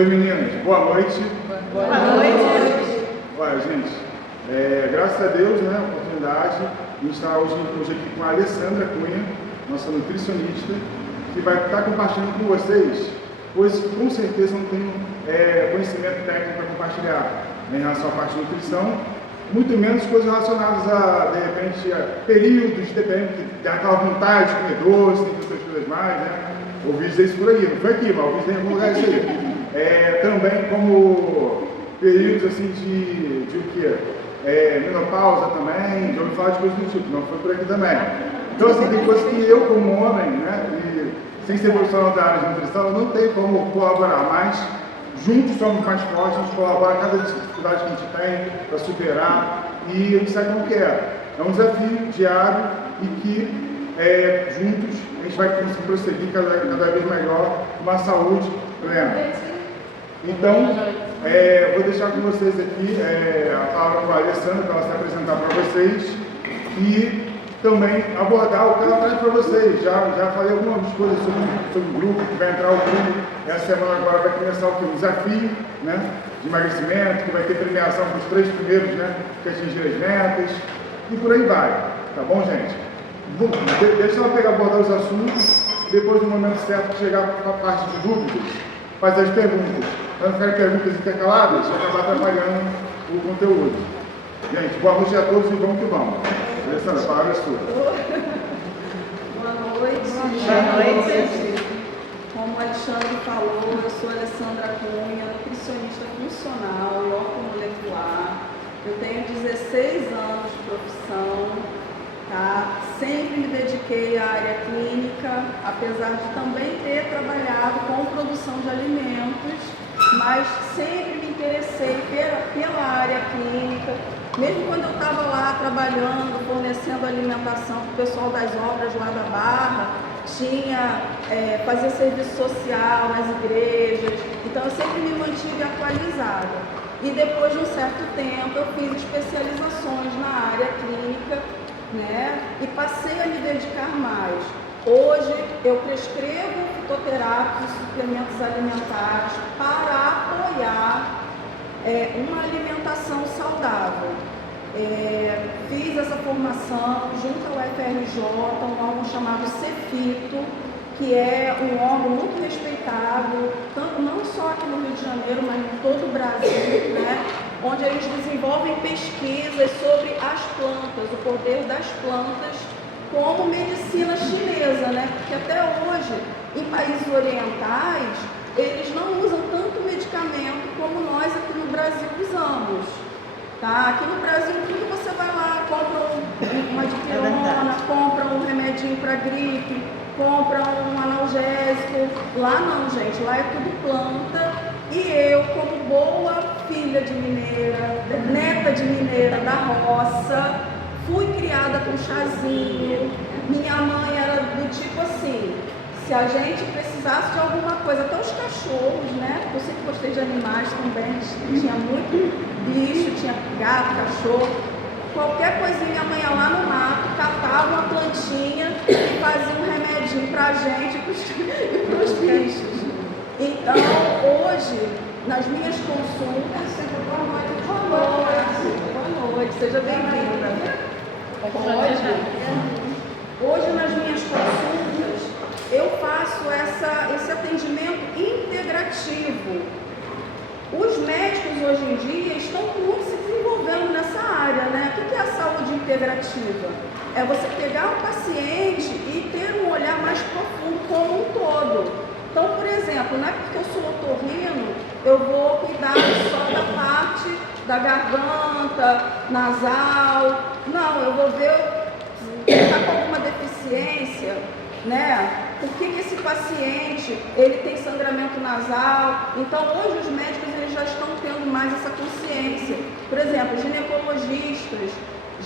Oi meninas, boa noite. Boa noite. Olha gente, graças a Deus, né, a oportunidade de estar hoje aqui com a Alessandra Cunha, nossa nutricionista, que vai estar compartilhando com vocês, pois com certeza não tenho conhecimento técnico para compartilhar em relação à parte de nutrição, muito menos coisas relacionadas a, de repente, a períodos, depende, que dá aquela vontade de comer doce, tem outras coisas mais, né? Ouvi dizer isso por aí, não foi aqui, mas ouvi dizer em algum lugar isso aí. Também como períodos assim de o quê? Menopausa também, já ouvi falar de coisas do tipo, não foi por aqui também. Então assim, tem coisas que eu como homem, né, e sem ser profissional da área de nutrição, eu não tenho como colaborar, mas juntos somos mais fortes, a gente colabora cada dificuldade que a gente tem para superar e a gente sabe como que é. É um desafio diário e que juntos a gente vai conseguir prosseguir cada vez melhor com uma saúde plena. Então, vou deixar com vocês aqui a palavra com a Alessandra para ela se apresentar para vocês e também abordar o que ela traz para vocês. Já falei algumas coisas sobre o grupo, que vai entrar o grupo. Essa semana agora vai começar o desafio, né, de emagrecimento, que vai ter premiação para os 3 primeiros, né, que atingirem as metas e por aí vai. Tá bom, gente? Deixa ela abordar os assuntos, depois no momento certo chegar para a parte de dúvidas, fazer as perguntas. Para não ficarem perguntas intercaladas e acabar atrapalhando o conteúdo. Gente, boa noite a todos e vamos que vamos. Alessandra, a palavra é sua. Boa noite. Boa noite. Como o Alexandre falou, eu sou Alessandra Cunha, nutricionista funcional e ortomolecular. Eu tenho 16 anos de profissão. Tá? Sempre me dediquei à área clínica, apesar de também ter trabalhado com produção de alimentos, mas sempre me interessei pela área clínica. Mesmo quando eu estava lá trabalhando, fornecendo alimentação para o pessoal das obras lá da Barra, tinha fazer serviço social nas igrejas, então eu sempre me mantive atualizada. E depois de um certo tempo eu fiz especializações na área clínica, né? E passei a me dedicar mais. Hoje eu prescrevo fitoterápicos e suplementos alimentares para apoiar uma alimentação saudável. Fiz essa formação junto ao FRJ, um órgão chamado Cefito, que é um órgão muito respeitado, tanto, não só aqui no Rio de Janeiro, mas em todo o Brasil, né? Onde eles desenvolvem pesquisas sobre as plantas, o poder das plantas como medicina chinesa, né? Porque até hoje, em países orientais, eles não usam tanto medicamento como nós aqui no Brasil usamos. Tá? Aqui no Brasil, tudo você vai lá, compra uma dipirona, compra um remedinho para gripe, compra um analgésico. Lá não, gente, lá é tudo planta. E eu, como boa filha de mineira, neta de mineira da roça, fui criada com chazinho. Minha mãe era do tipo assim, se a gente precisasse de alguma coisa, até os cachorros, né? Eu sempre gostei de animais também, tinha muito bicho, tinha gato, cachorro. Qualquer coisinha, minha mãe ia lá no mato, catava uma plantinha e fazia um remedinho pra gente e pros bichos. Então, hoje, nas minhas consultas, boa noite, seja bem-vinda. Hoje, nas minhas consultas, eu faço esse atendimento integrativo. Os médicos hoje em dia estão muito se desenvolvendo nessa área, né? O que é a saúde integrativa? É você pegar um paciente e ter um olhar mais profundo como um todo. Então, por exemplo, não é porque eu sou otorrino, eu vou cuidar só da parte da garganta, nasal. Não, eu vou ver se está com alguma deficiência, né? Por que esse paciente ele tem sangramento nasal? Então, hoje os médicos eles já estão tendo mais essa consciência. Por exemplo, ginecologistas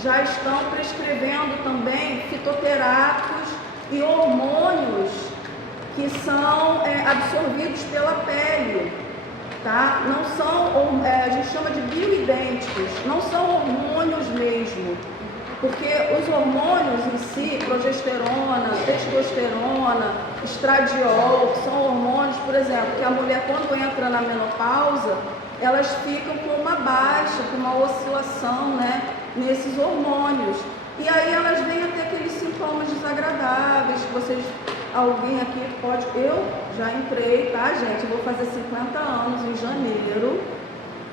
já estão prescrevendo também fitoterápicos e hormônios que são absorvidos pela pele, tá? Não são, a gente chama de bioidênticos, não são hormônios mesmo, porque os hormônios em si, progesterona, testosterona, estradiol, são hormônios, por exemplo, exemplo, que a mulher quando entra na menopausa, elas ficam com uma baixa, com uma oscilação, né, nesses hormônios. E aí elas vêm a ter aqueles sintomas desagradáveis, que vocês, alguém aqui pode, eu já entrei, tá, gente? Eu vou fazer 50 anos em janeiro,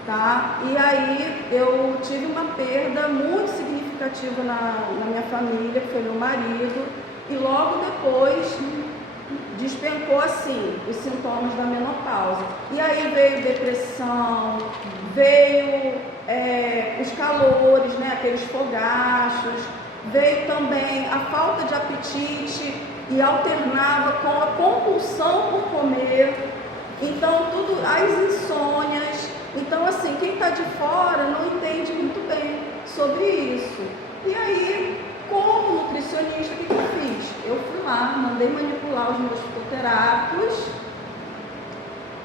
tá? E aí eu tive uma perda muito significativa na minha família, que foi meu marido, e logo depois despencou assim os sintomas da menopausa. E aí veio depressão, veio os calores, né, aqueles fogachos, veio também a falta de apetite e alternava com a compulsão por comer. Então, tudo, as insônias. Então, assim, quem está de fora não entende muito bem sobre isso. E aí, como nutricionista, o que eu fiz? Eu fui lá, mandei manipular os meus fitoterápicos,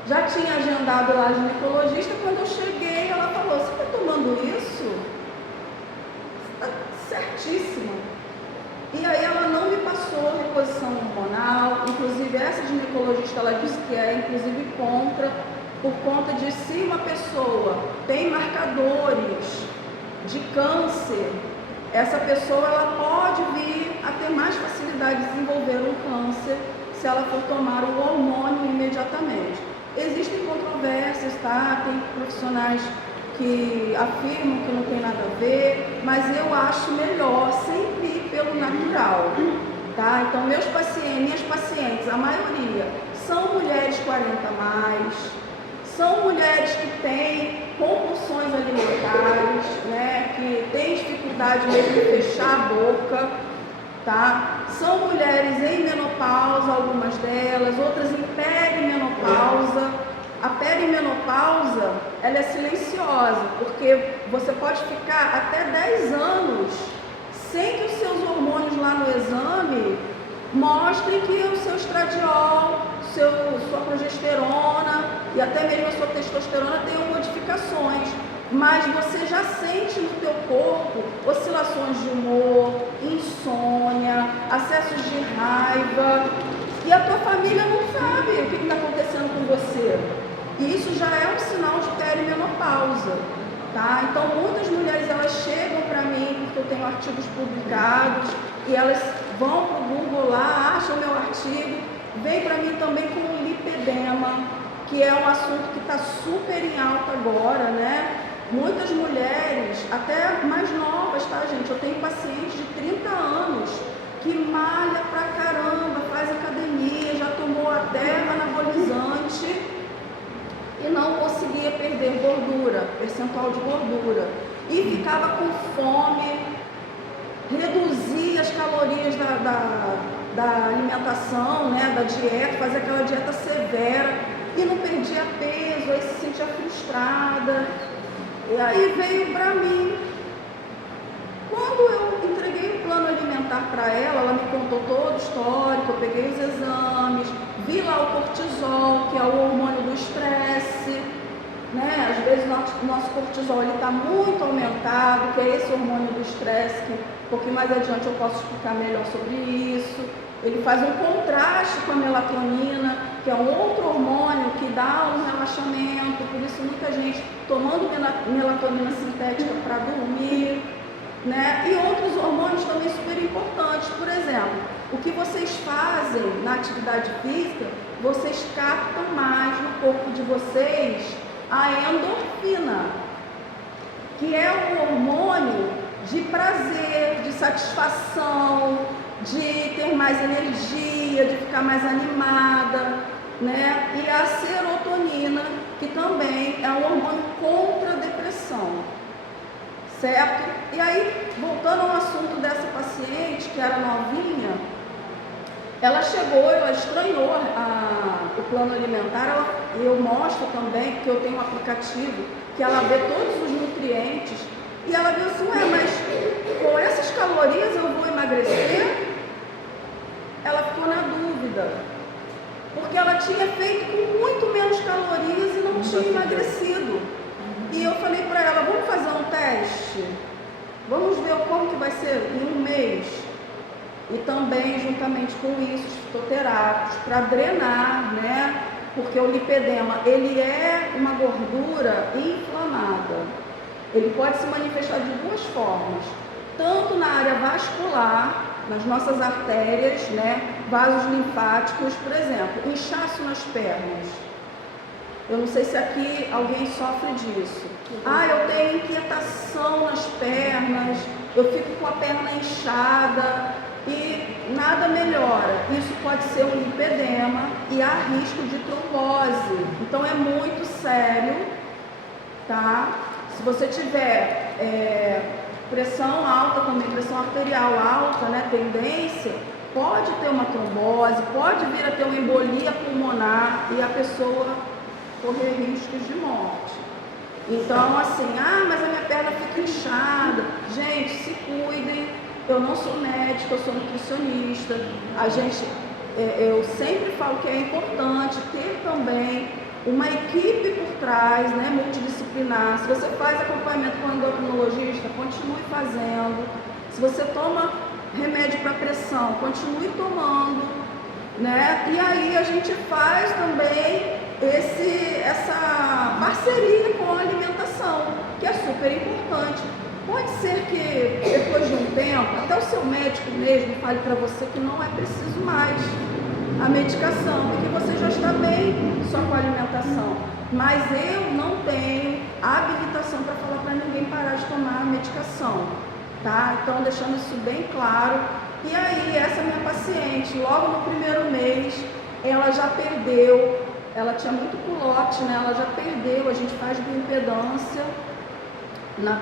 já tinha agendado lá a ginecologista. Quando eu cheguei, ela falou: você está tomando isso? Está certíssima. E aí ela não me passou reposição hormonal. Inclusive essa ginecologista, ela disse que é inclusive contra, por conta de se uma pessoa tem marcadores de câncer, essa pessoa ela pode vir a ter mais facilidade de desenvolver um câncer se ela for tomar o hormônio imediatamente. Existem controvérsias, tá? Tem profissionais que afirmam que não tem nada a ver, mas eu acho melhor sempre ir pelo natural, tá? Então minhas pacientes, a maioria são mulheres 40 a mais, são mulheres que têm compulsões alimentares, né? Que têm dificuldade mesmo de fechar a boca, tá? São mulheres em menopausa, algumas delas, outras em perimenopausa. A perimenopausa, ela é silenciosa, porque você pode ficar até 10 anos sem que os seus hormônios lá no exame mostrem que o seu estradiol, sua progesterona e até mesmo a sua testosterona tenham modificações. Mas você já sente no teu corpo oscilações de humor, insônia, acessos de raiva, e a tua família não sabe o que está acontecendo com você. E isso já é um sinal de perimenopausa, tá? Então muitas mulheres, elas chegam para mim porque eu tenho artigos publicados e elas vão para o Google lá, acham meu artigo, vem para mim também com o lipedema, que é um assunto que está super em alta agora, né? Muitas mulheres, até mais novas, tá, gente? Eu tenho pacientes de 30 anos que malha pra caramba, faz academia, já tomou até anabolizante e não conseguia perder gordura, percentual de gordura. E ficava com fome, reduzia as calorias da alimentação, né, da dieta, fazia aquela dieta severa e não perdia peso, aí se sentia frustrada. E aí veio para mim. Quando eu entreguei o plano alimentar para ela, ela me contou todo o histórico, eu peguei os exames, vi lá o cortisol, que é o hormônio do estresse, né? Às vezes o nosso cortisol está muito aumentado, que é esse hormônio do estresse, que um pouquinho mais adiante eu posso explicar melhor sobre isso. Ele faz um contraste com a melatonina, que é um outro hormônio que dá um relaxamento, por isso muita gente tomando melatonina sintética para dormir, né? E outros hormônios também super importantes. Por exemplo, o que vocês fazem na atividade física, vocês captam mais no corpo de vocês a endorfina, que é um hormônio de prazer, de satisfação, de ter mais energia, de ficar mais animada, né? E a serotonina, que também é um hormônio contra a depressão, certo? E aí, voltando ao assunto dessa paciente, que era novinha, ela chegou, ela estranhou o plano alimentar. Eu mostro também, porque eu tenho um aplicativo, que ela vê todos os nutrientes, e ela viu assim: ué, mas com essas calorias eu vou emagrecer? Ela ficou na dúvida, porque ela tinha feito com muito menos calorias e não tinha emagrecido. E eu falei para ela: vamos fazer um teste? Vamos ver como que vai ser em um mês? E também, juntamente com isso, os fitoterápicos, para drenar, né, porque o lipedema, ele é uma gordura inflamada. Ele pode se manifestar de duas formas, tanto na área vascular, nas nossas artérias, né, vasos linfáticos, por exemplo, inchaço nas pernas. Eu não sei se aqui alguém sofre disso. Eu tenho inquietação nas pernas, eu fico com a perna inchada e nada melhora. Isso pode ser um lipedema e há risco de trombose. Então é muito sério, tá? Se você tiver pressão alta, também pressão arterial alta, né, tendência, pode ter uma trombose, pode vir a ter uma embolia pulmonar e a pessoa correr riscos de morte. Então, assim, mas a minha perna fica inchada. Gente, se cuidem. Eu não sou médica, eu sou nutricionista. Eu sempre falo que é importante ter também uma equipe por trás, né, multidisciplinar. Se você faz acompanhamento com endocrinologista, continue fazendo. Se você toma remédio para pressão, continue tomando, né? E aí a gente faz também essa parceria com a alimentação, que é super importante. Pode ser que depois de um tempo, até o seu médico mesmo fale para você que não é preciso mais a medicação, porque você já está bem só com a alimentação. Mas eu não tenho habilitação para falar para ninguém parar de tomar a medicação, tá? Então, deixando isso bem claro. E aí, essa minha paciente, logo no primeiro mês, ela já perdeu, ela tinha muito culote, né? Ela já perdeu, a gente faz bioimpedância.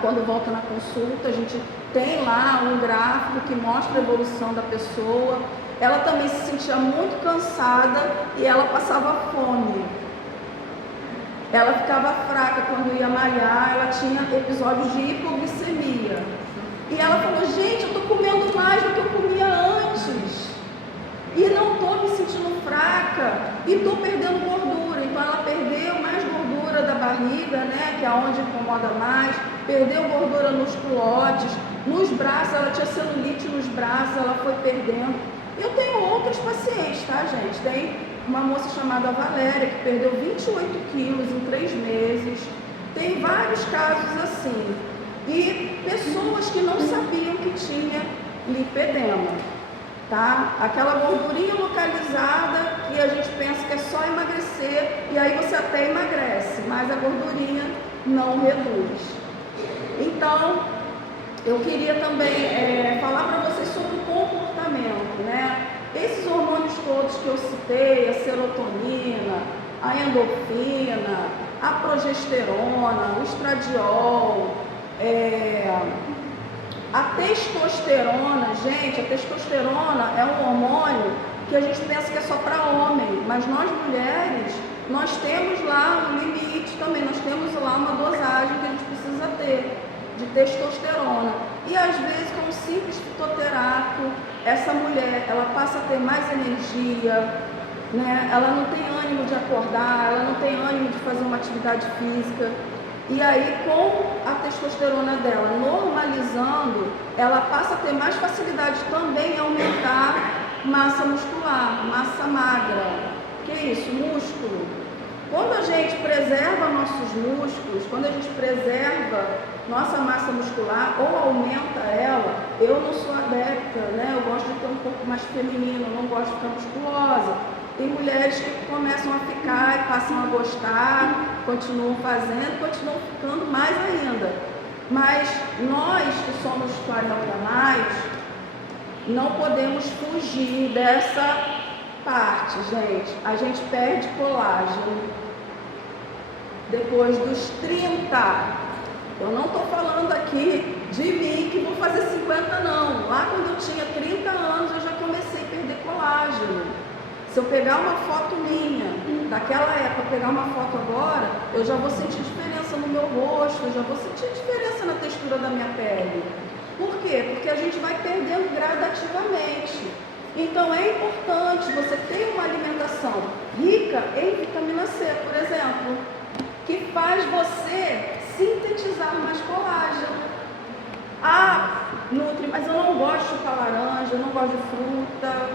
Quando volta na consulta, a gente tem lá um gráfico que mostra a evolução da pessoa. Ela também se sentia muito cansada e ela passava fome. Ela ficava fraca quando ia malhar, ela tinha episódios de hipoglicemia. E ela falou, gente, eu estou comendo mais do que eu comia antes. E não estou me sentindo fraca e estou perdendo gordura. Então ela perdeu mais gordura da barriga, né, que é onde incomoda mais. Perdeu gordura nos culotes, nos braços, ela tinha celulite nos braços, ela foi perdendo. Eu tenho outros pacientes, tá, gente? Tem uma moça chamada Valéria, que perdeu 28 quilos em 3 meses. Tem vários casos assim. E pessoas que não sabiam que tinha lipedema, tá? Aquela gordurinha localizada que a gente pensa que é só emagrecer, e aí você até emagrece, mas a gordurinha não reduz. Então, eu queria também falar para vocês sobre o comportamento, né? Esses hormônios todos que eu citei, a serotonina, a endorfina, a progesterona, o estradiol, a testosterona. Gente, a testosterona é um hormônio que a gente pensa que é só para homem, mas nós mulheres, nós temos lá um limite também, nós temos lá uma dosagem que a gente precisa ter de testosterona. E às vezes, com um simples fitoterápico, essa mulher, ela passa a ter mais energia, né? Ela não tem ânimo de acordar, ela não tem ânimo de fazer uma atividade física. E aí, com a testosterona dela normalizando, ela passa a ter mais facilidade também em aumentar massa muscular, massa magra. Que é isso? Músculo. Quando a gente preserva nossos músculos, quando a gente preserva nossa massa muscular ou aumenta ela, eu não sou adepta, né? Eu gosto de ter um corpo mais feminino, não gosto de ficar musculosa. Tem mulheres que começam a ficar e passam a gostar, continuam fazendo, continuam ficando mais ainda. Mas nós que somos 40 a mais, não podemos fugir dessa parte, gente. A gente perde colágeno depois dos 30. Eu não estou falando aqui de mim que vou fazer 50 não. Lá quando eu tinha 30 anos eu já comecei a perder colágeno. Se eu pegar uma foto minha daquela época, pegar uma foto agora, eu já vou sentir diferença no meu rosto, eu já vou sentir diferença na textura da minha pele. Por quê? Porque a gente vai perdendo gradativamente. Então é importante você ter uma alimentação rica em vitamina C, por exemplo, que faz você sintetizar mais colágeno. Nutri, mas eu não gosto de chupar laranja, eu não gosto de fruta.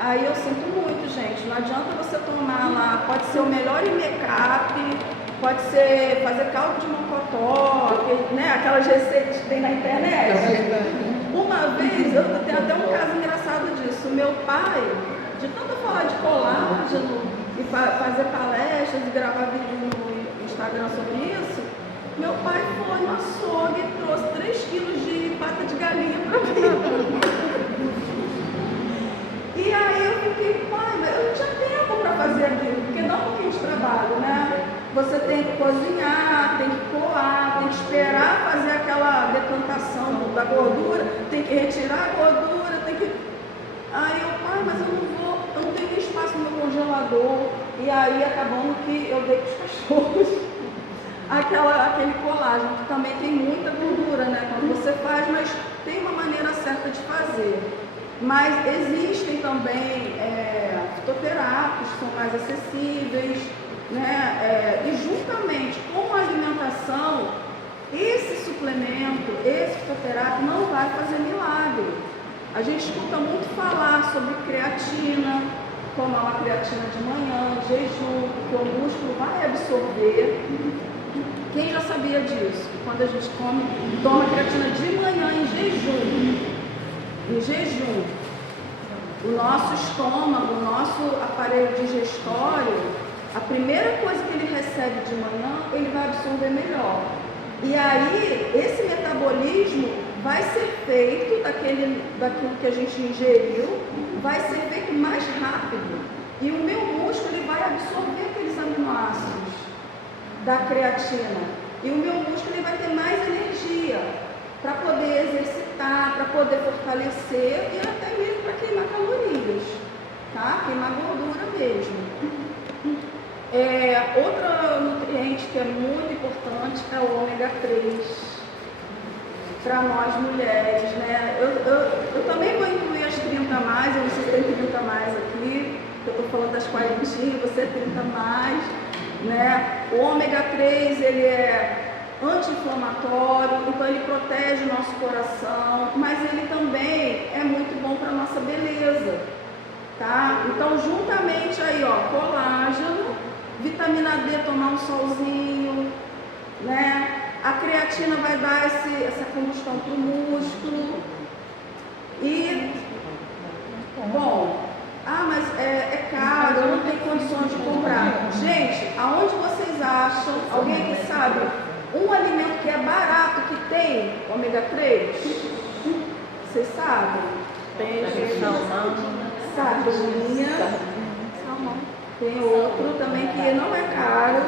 Aí eu sinto muito, gente. Não adianta você tomar lá, pode ser o melhor make-up, pode ser fazer caldo de mocotó, né? Aquelas receitas que tem na internet. Uma vez, eu tenho até um caso engraçado disso. Meu pai, de tanto falar de colágeno e fazer palestras e gravar vídeo no Instagram sobre isso, meu pai foi no açougue e trouxe 3 quilos de pata de galinha para mim. E aí eu fiquei, pai, mas eu não tinha tempo para fazer aquilo, porque dá um pouquinho de trabalho, né? Você tem que cozinhar, tem que coar, tem que esperar fazer aquela decantação da gordura, tem que retirar a gordura, tem que... Aí eu, pai, mas eu não tenho nem espaço no meu congelador. E aí acabando que eu dei para os cachorros aquele colágeno, que também tem muita gordura, né? Quando você faz, mas tem uma maneira certa de fazer. Mas existem também fitoterápicos que são mais acessíveis, né? E juntamente com a alimentação, esse suplemento, esse fitoterápico não vai fazer milagre. A gente escuta muito falar sobre creatina, tomar uma creatina de manhã, de jejum, porque o músculo vai absorver. Quem já sabia disso? Que quando a gente toma creatina de manhã em jejum, o nosso estômago, o nosso aparelho digestório, a primeira coisa que ele recebe de manhã, ele vai absorver melhor. E aí, esse metabolismo vai ser feito daquilo que a gente ingeriu, vai ser feito mais rápido. E o meu músculo, ele vai absorver aqueles aminoácidos da creatina. E o meu músculo, ele vai ter mais energia para poder exercitar, para poder fortalecer e até mesmo para queimar calorias, tá? Queimar gordura mesmo. Outro nutriente que é muito importante é o ômega 3 para nós mulheres, né? Eu também vou incluir as 30 a mais, eu não sei se tem 30 a mais aqui, eu estou falando das 40, você 30 a mais, né? O ômega 3, ele é anti-inflamatório, então ele protege o nosso coração, mas ele também é muito bom para a nossa beleza, tá? Então, juntamente aí, ó, colágeno, vitamina D, tomar um solzinho, né? A creatina vai dar essa combustão para o músculo. E, bom, mas é caro, eu não tenho condições de comprar. Gente, aonde vocês acham, alguém aqui sabe, um alimento que é barato, que tem ômega 3? Vocês sabem? Peixe, salmão. Sardinha. Salmão. Tem outro também que não é caro.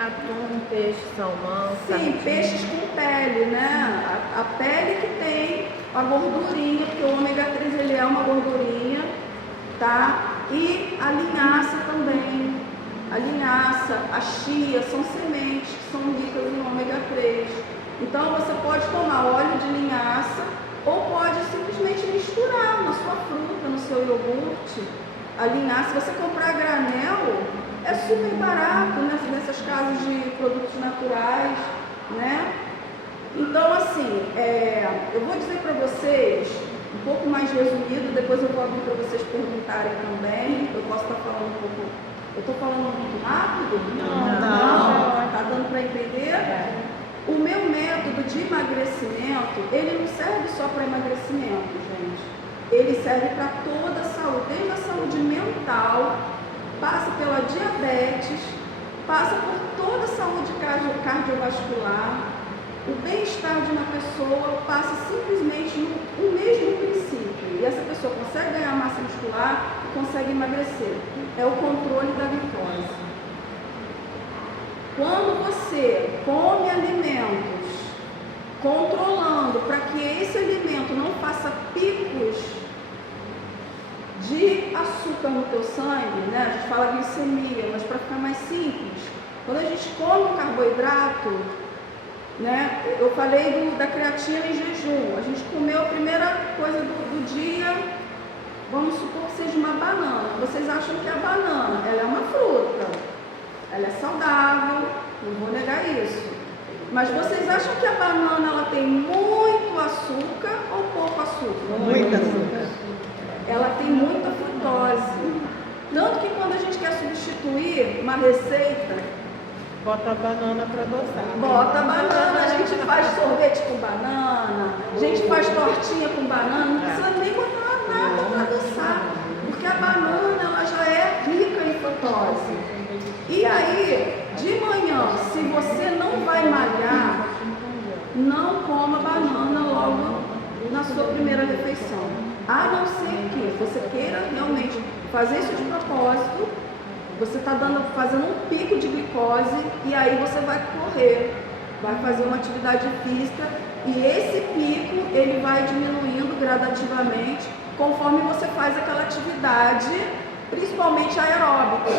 Atum, peixe, salmão. Sim, sardinha. peixes com pele, né? A pele que tem a gordurinha, porque o ômega 3 ele é uma gordurinha, tá? E a linhaça também. A linhaça, a chia, são sementes que são ricas em ômega 3. Então você pode tomar óleo de linhaça ou pode simplesmente misturar na sua fruta, no seu iogurte. A linhaça, se você comprar a granel, é super barato, né? Nessas casas de produtos naturais, né? Então, assim, eu vou dizer para vocês, um pouco mais resumido, depois eu vou abrir para vocês perguntarem também. Eu posso estar falando um pouco... Eu estou falando muito rápido? Não. Está dando para entender? O meu método de emagrecimento, ele não serve só para emagrecimento, gente. Ele serve para toda a saúde, desde a saúde mental, passa pela diabetes, passa por toda a saúde cardiovascular. O bem-estar de uma pessoa passa simplesmente no mesmo princípio. E essa pessoa consegue ganhar massa muscular e consegue emagrecer. É o controle da glicose. Quando você come alimentos controlando para que esse alimento não faça picos de açúcar no teu sangue, né? A gente fala glicemia, mas para ficar mais simples, quando a gente come um carboidrato, né? Eu falei da creatina em jejum, a gente comeu a primeira coisa do dia, vamos supor que seja uma banana. Vocês acham que a banana, ela é uma fruta, ela é saudável, não vou negar isso. Mas vocês acham que a banana ela tem muito açúcar ou pouco açúcar? Muita açúcar. Ela tem muita frutose. Tanto que quando a gente quer substituir uma receita, Bota a banana para adoçar. bota banana, a gente faz sorvete com banana, a gente faz tortinha com banana, não precisa nem botar nada para adoçar, porque a banana ela já é rica em frutose. E aí, de manhã, se você não vai malhar, não coma banana logo na sua primeira refeição. A não ser que você queira realmente fazer isso de propósito, você está fazendo um pico de glicose e aí você vai correr, vai fazer uma atividade física e esse pico ele vai diminuindo gradativamente conforme você faz aquela atividade, principalmente aeróbica,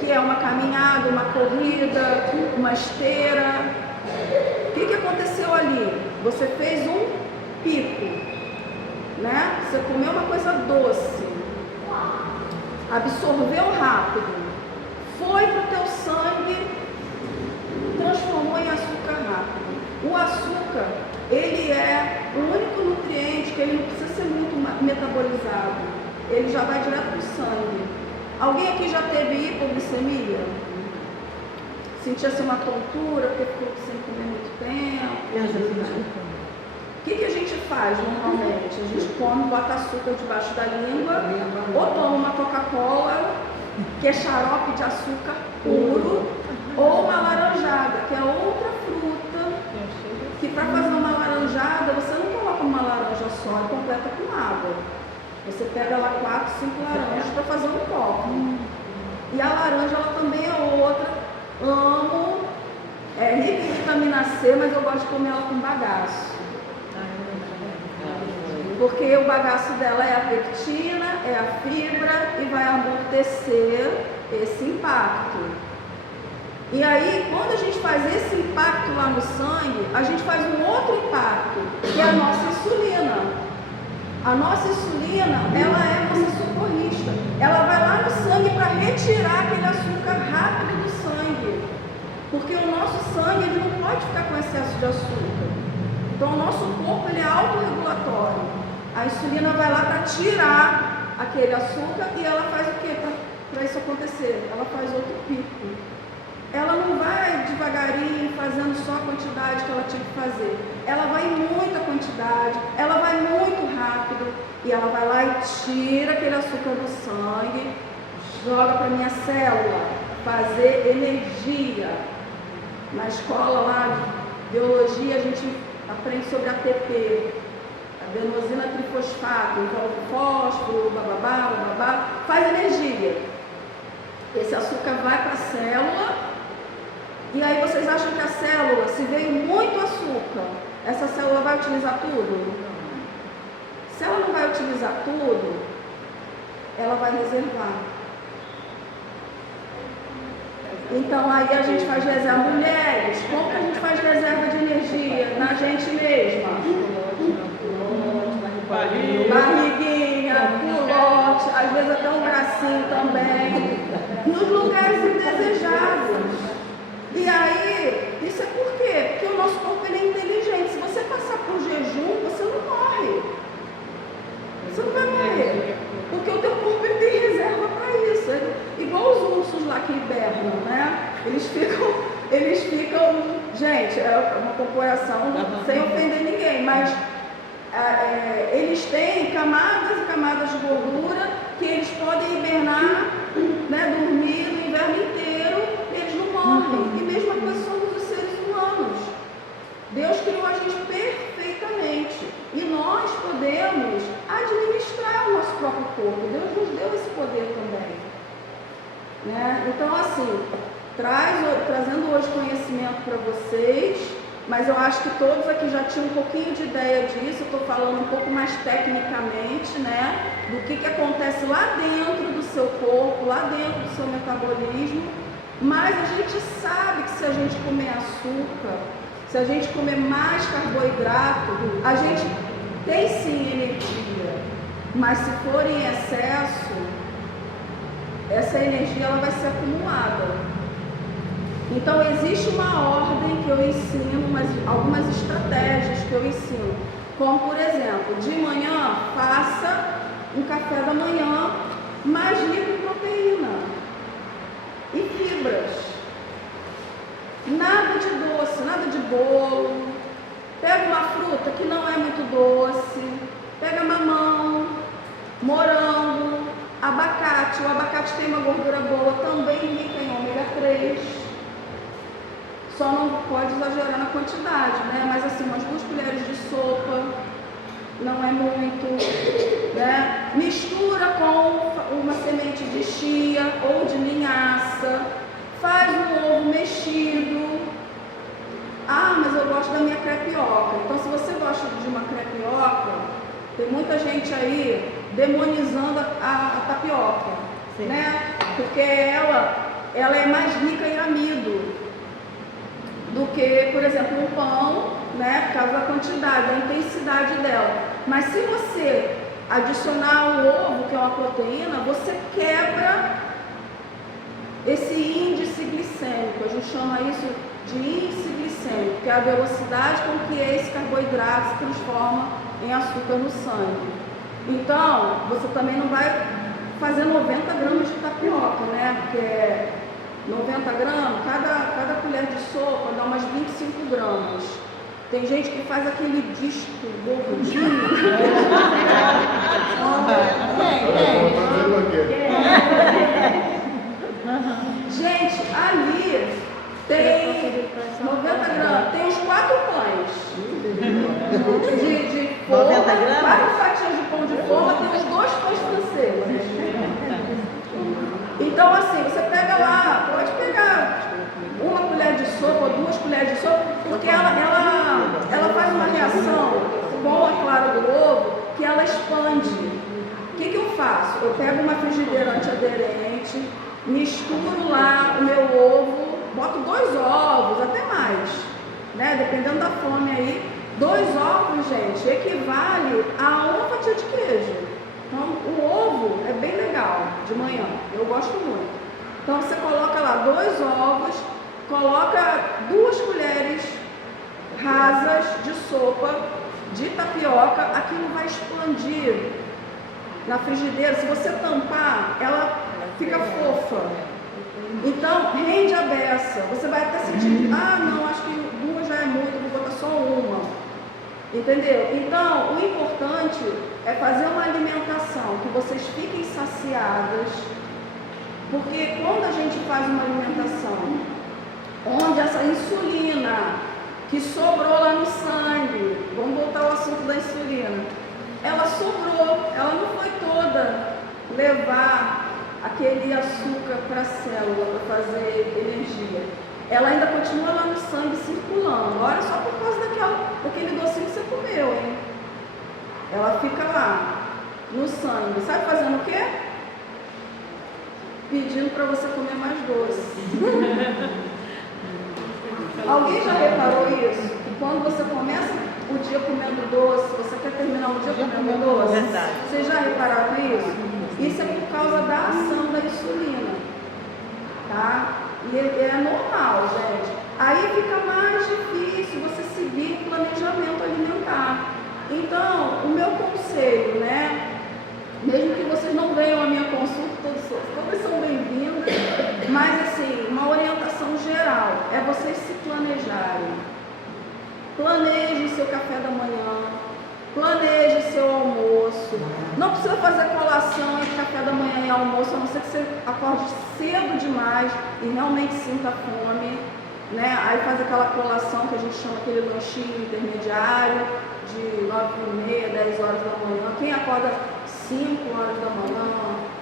que é uma caminhada, uma corrida, uma esteira. O que aconteceu ali? Você fez um pico, né? Você comeu uma coisa doce, absorveu rápido, foi para o teu sangue, transformou em açúcar rápido. O açúcar, ele é o único nutriente que ele não precisa ser muito metabolizado. Ele já vai direto para o sangue. Alguém aqui já teve hipoglicemia? Sentia-se uma tontura, porque ficou sem comer muito tempo? O que a gente faz normalmente? A gente come, bota açúcar debaixo da língua, ou toma uma Coca-Cola, que é xarope de açúcar puro, ou uma laranjada, que é outra fruta, que para fazer uma laranjada, você não coloca uma laranja só, é completa com água. Você pega lá 4, 5 laranjas para fazer um copo. E a laranja, ela também é outra. Amo, é rica em vitamina C, mas eu gosto de comer ela com bagaço. Porque o bagaço dela é a pectina, é a fibra e vai amortecer esse impacto. E aí, quando a gente faz esse impacto lá no sangue, a gente faz um outro impacto, que é a nossa insulina. A nossa insulina, ela é a nossa socorrista. Ela vai lá no sangue para retirar aquele açúcar rápido do sangue. Porque o nosso sangue ele não pode ficar com excesso de açúcar. Então, o nosso corpo ele é autorregulatório. A insulina vai lá para tirar aquele açúcar e ela faz o quê para isso acontecer? Ela faz outro pico. Ela não vai devagarinho fazendo só a quantidade que ela tinha que fazer. Ela vai em muita quantidade, ela vai muito rápido e ela vai lá e tira aquele açúcar do sangue, joga para minha célula fazer energia. Na escola lá de biologia a gente aprende sobre ATP. Adenosina trifosfato, envolve fósforo, bababá, faz energia. Esse açúcar vai para a célula e aí vocês acham que a célula, se veio muito açúcar, essa célula vai utilizar tudo? Se ela não vai utilizar tudo, ela vai reservar. Então aí a gente faz reserva. Mulheres, como que a gente faz reserva de energia? Na gente mesma. Barriguinha, culote, às vezes até um bracinho também, nos lugares indesejados. E aí, isso é por quê? Porque o nosso corpo ele é inteligente. Se você passar por jejum, você não morre. Você não vai morrer. Porque o teu corpo ele tem reserva para isso. Igual os ursos lá que hibernam, né? Eles ficam, gente, é uma comparação sem ofender ninguém, mas eles têm camadas e camadas de gordura que eles podem hibernar, né, dormir no inverno inteiro, eles não morrem. E mesma coisa somos os seres humanos. Deus criou a gente perfeitamente e nós podemos administrar o nosso próprio corpo. Deus nos deu esse poder também, né? Então, assim, trazendo hoje conhecimento para vocês. Mas eu acho que todos aqui já tinham um pouquinho de ideia disso. Eu estou falando um pouco mais tecnicamente, né? Do que acontece lá dentro do seu corpo, lá dentro do seu metabolismo. Mas a gente sabe que se a gente comer açúcar, se a gente comer mais carboidrato, a gente tem sim energia. Mas se for em excesso, essa energia ela vai ser acumulada. Então existe uma ordem que eu ensino, algumas estratégias que eu ensino. Como, por exemplo, de manhã, faça um café da manhã mais rico em proteína e fibras. Nada de doce, nada de bolo. Pega uma fruta que não é muito doce. Pega mamão, morango, abacate. O abacate tem uma gordura boa, também rica em ômega 3. Só não pode exagerar na quantidade, né? Mas assim, umas 2 colheres de sopa, não é muito, né? Mistura com uma semente de chia ou de linhaça, faz um ovo mexido. Ah, mas eu gosto da minha crepioca. Então, se você gosta de uma crepioca, tem muita gente aí demonizando a tapioca, sim, né? Porque ela é mais rica em amido do que, por exemplo, um pão, né? Por causa da quantidade, da intensidade dela. Mas se você adicionar o ovo, que é uma proteína, você quebra esse índice glicêmico. A gente chama isso de índice glicêmico, que é a velocidade com que esse carboidrato se transforma em açúcar no sangue. Então, você também não vai fazer 90 gramas de tapioca, né? Porque 90 gramas, cada colher de sopa dá umas 25 gramas. Tem gente que faz aquele disco gordinho. Gente, ali tem 90 gramas, tem uns 4 pães de forma, 4 fatias de pão de forma, tem uns 2 pães franceses. Então, assim, você pega lá, pode pegar 1 colher de sopa, 2 colheres de sopa, porque ela faz uma reação com a clara do ovo que ela expande. O que eu faço? Eu pego uma frigideira antiaderente, misturo lá o meu ovo, boto 2 ovos, até mais, né? Dependendo da fome aí. 2 ovos, gente, equivale a 1 fatia de queijo. Então, o ovo é bem legal de manhã, eu gosto muito. Então, você coloca lá 2 ovos, coloca 2 colheres rasas de sopa de tapioca, aquilo vai expandir na frigideira. Se você tampar, ela fica fofa. Então, rende a beça. Você vai até sentir, não, acho que 2 já é muito, vou botar só 1. Entendeu? Então, o importante é fazer uma alimentação que vocês fiquem saciadas, porque quando a gente faz uma alimentação onde essa insulina que sobrou lá no sangue, vamos voltar ao assunto da insulina, ela sobrou, ela não foi toda levar aquele açúcar para a célula para fazer energia. Ela ainda continua lá no sangue circulando. Olha só por causa daquele docinho que você comeu, hein? Ela fica lá no sangue. Sabe fazendo o quê? Pedindo para você comer mais doce. Alguém já reparou isso? Que quando você começa o dia comendo doce, você quer terminar o dia comendo doce? Verdade. Vocês já repararam isso? Isso é por causa da ação da insulina, tá? E é normal, gente. Aí fica mais difícil você seguir o planejamento alimentar. Então, o meu conselho, né? Mesmo que vocês não venham à minha consulta, todas são bem-vindas, mas assim, uma orientação geral é vocês se planejarem. Planeje seu café da manhã, planeje seu almoço. Não precisa fazer colação entre café da manhã e almoço, a não ser que você acorde cedo demais e realmente sinta fome, né? Aí faz aquela colação que a gente chama aquele lanchinho intermediário de 9h30, 10 horas da manhã. Quem acorda 5 horas da manhã,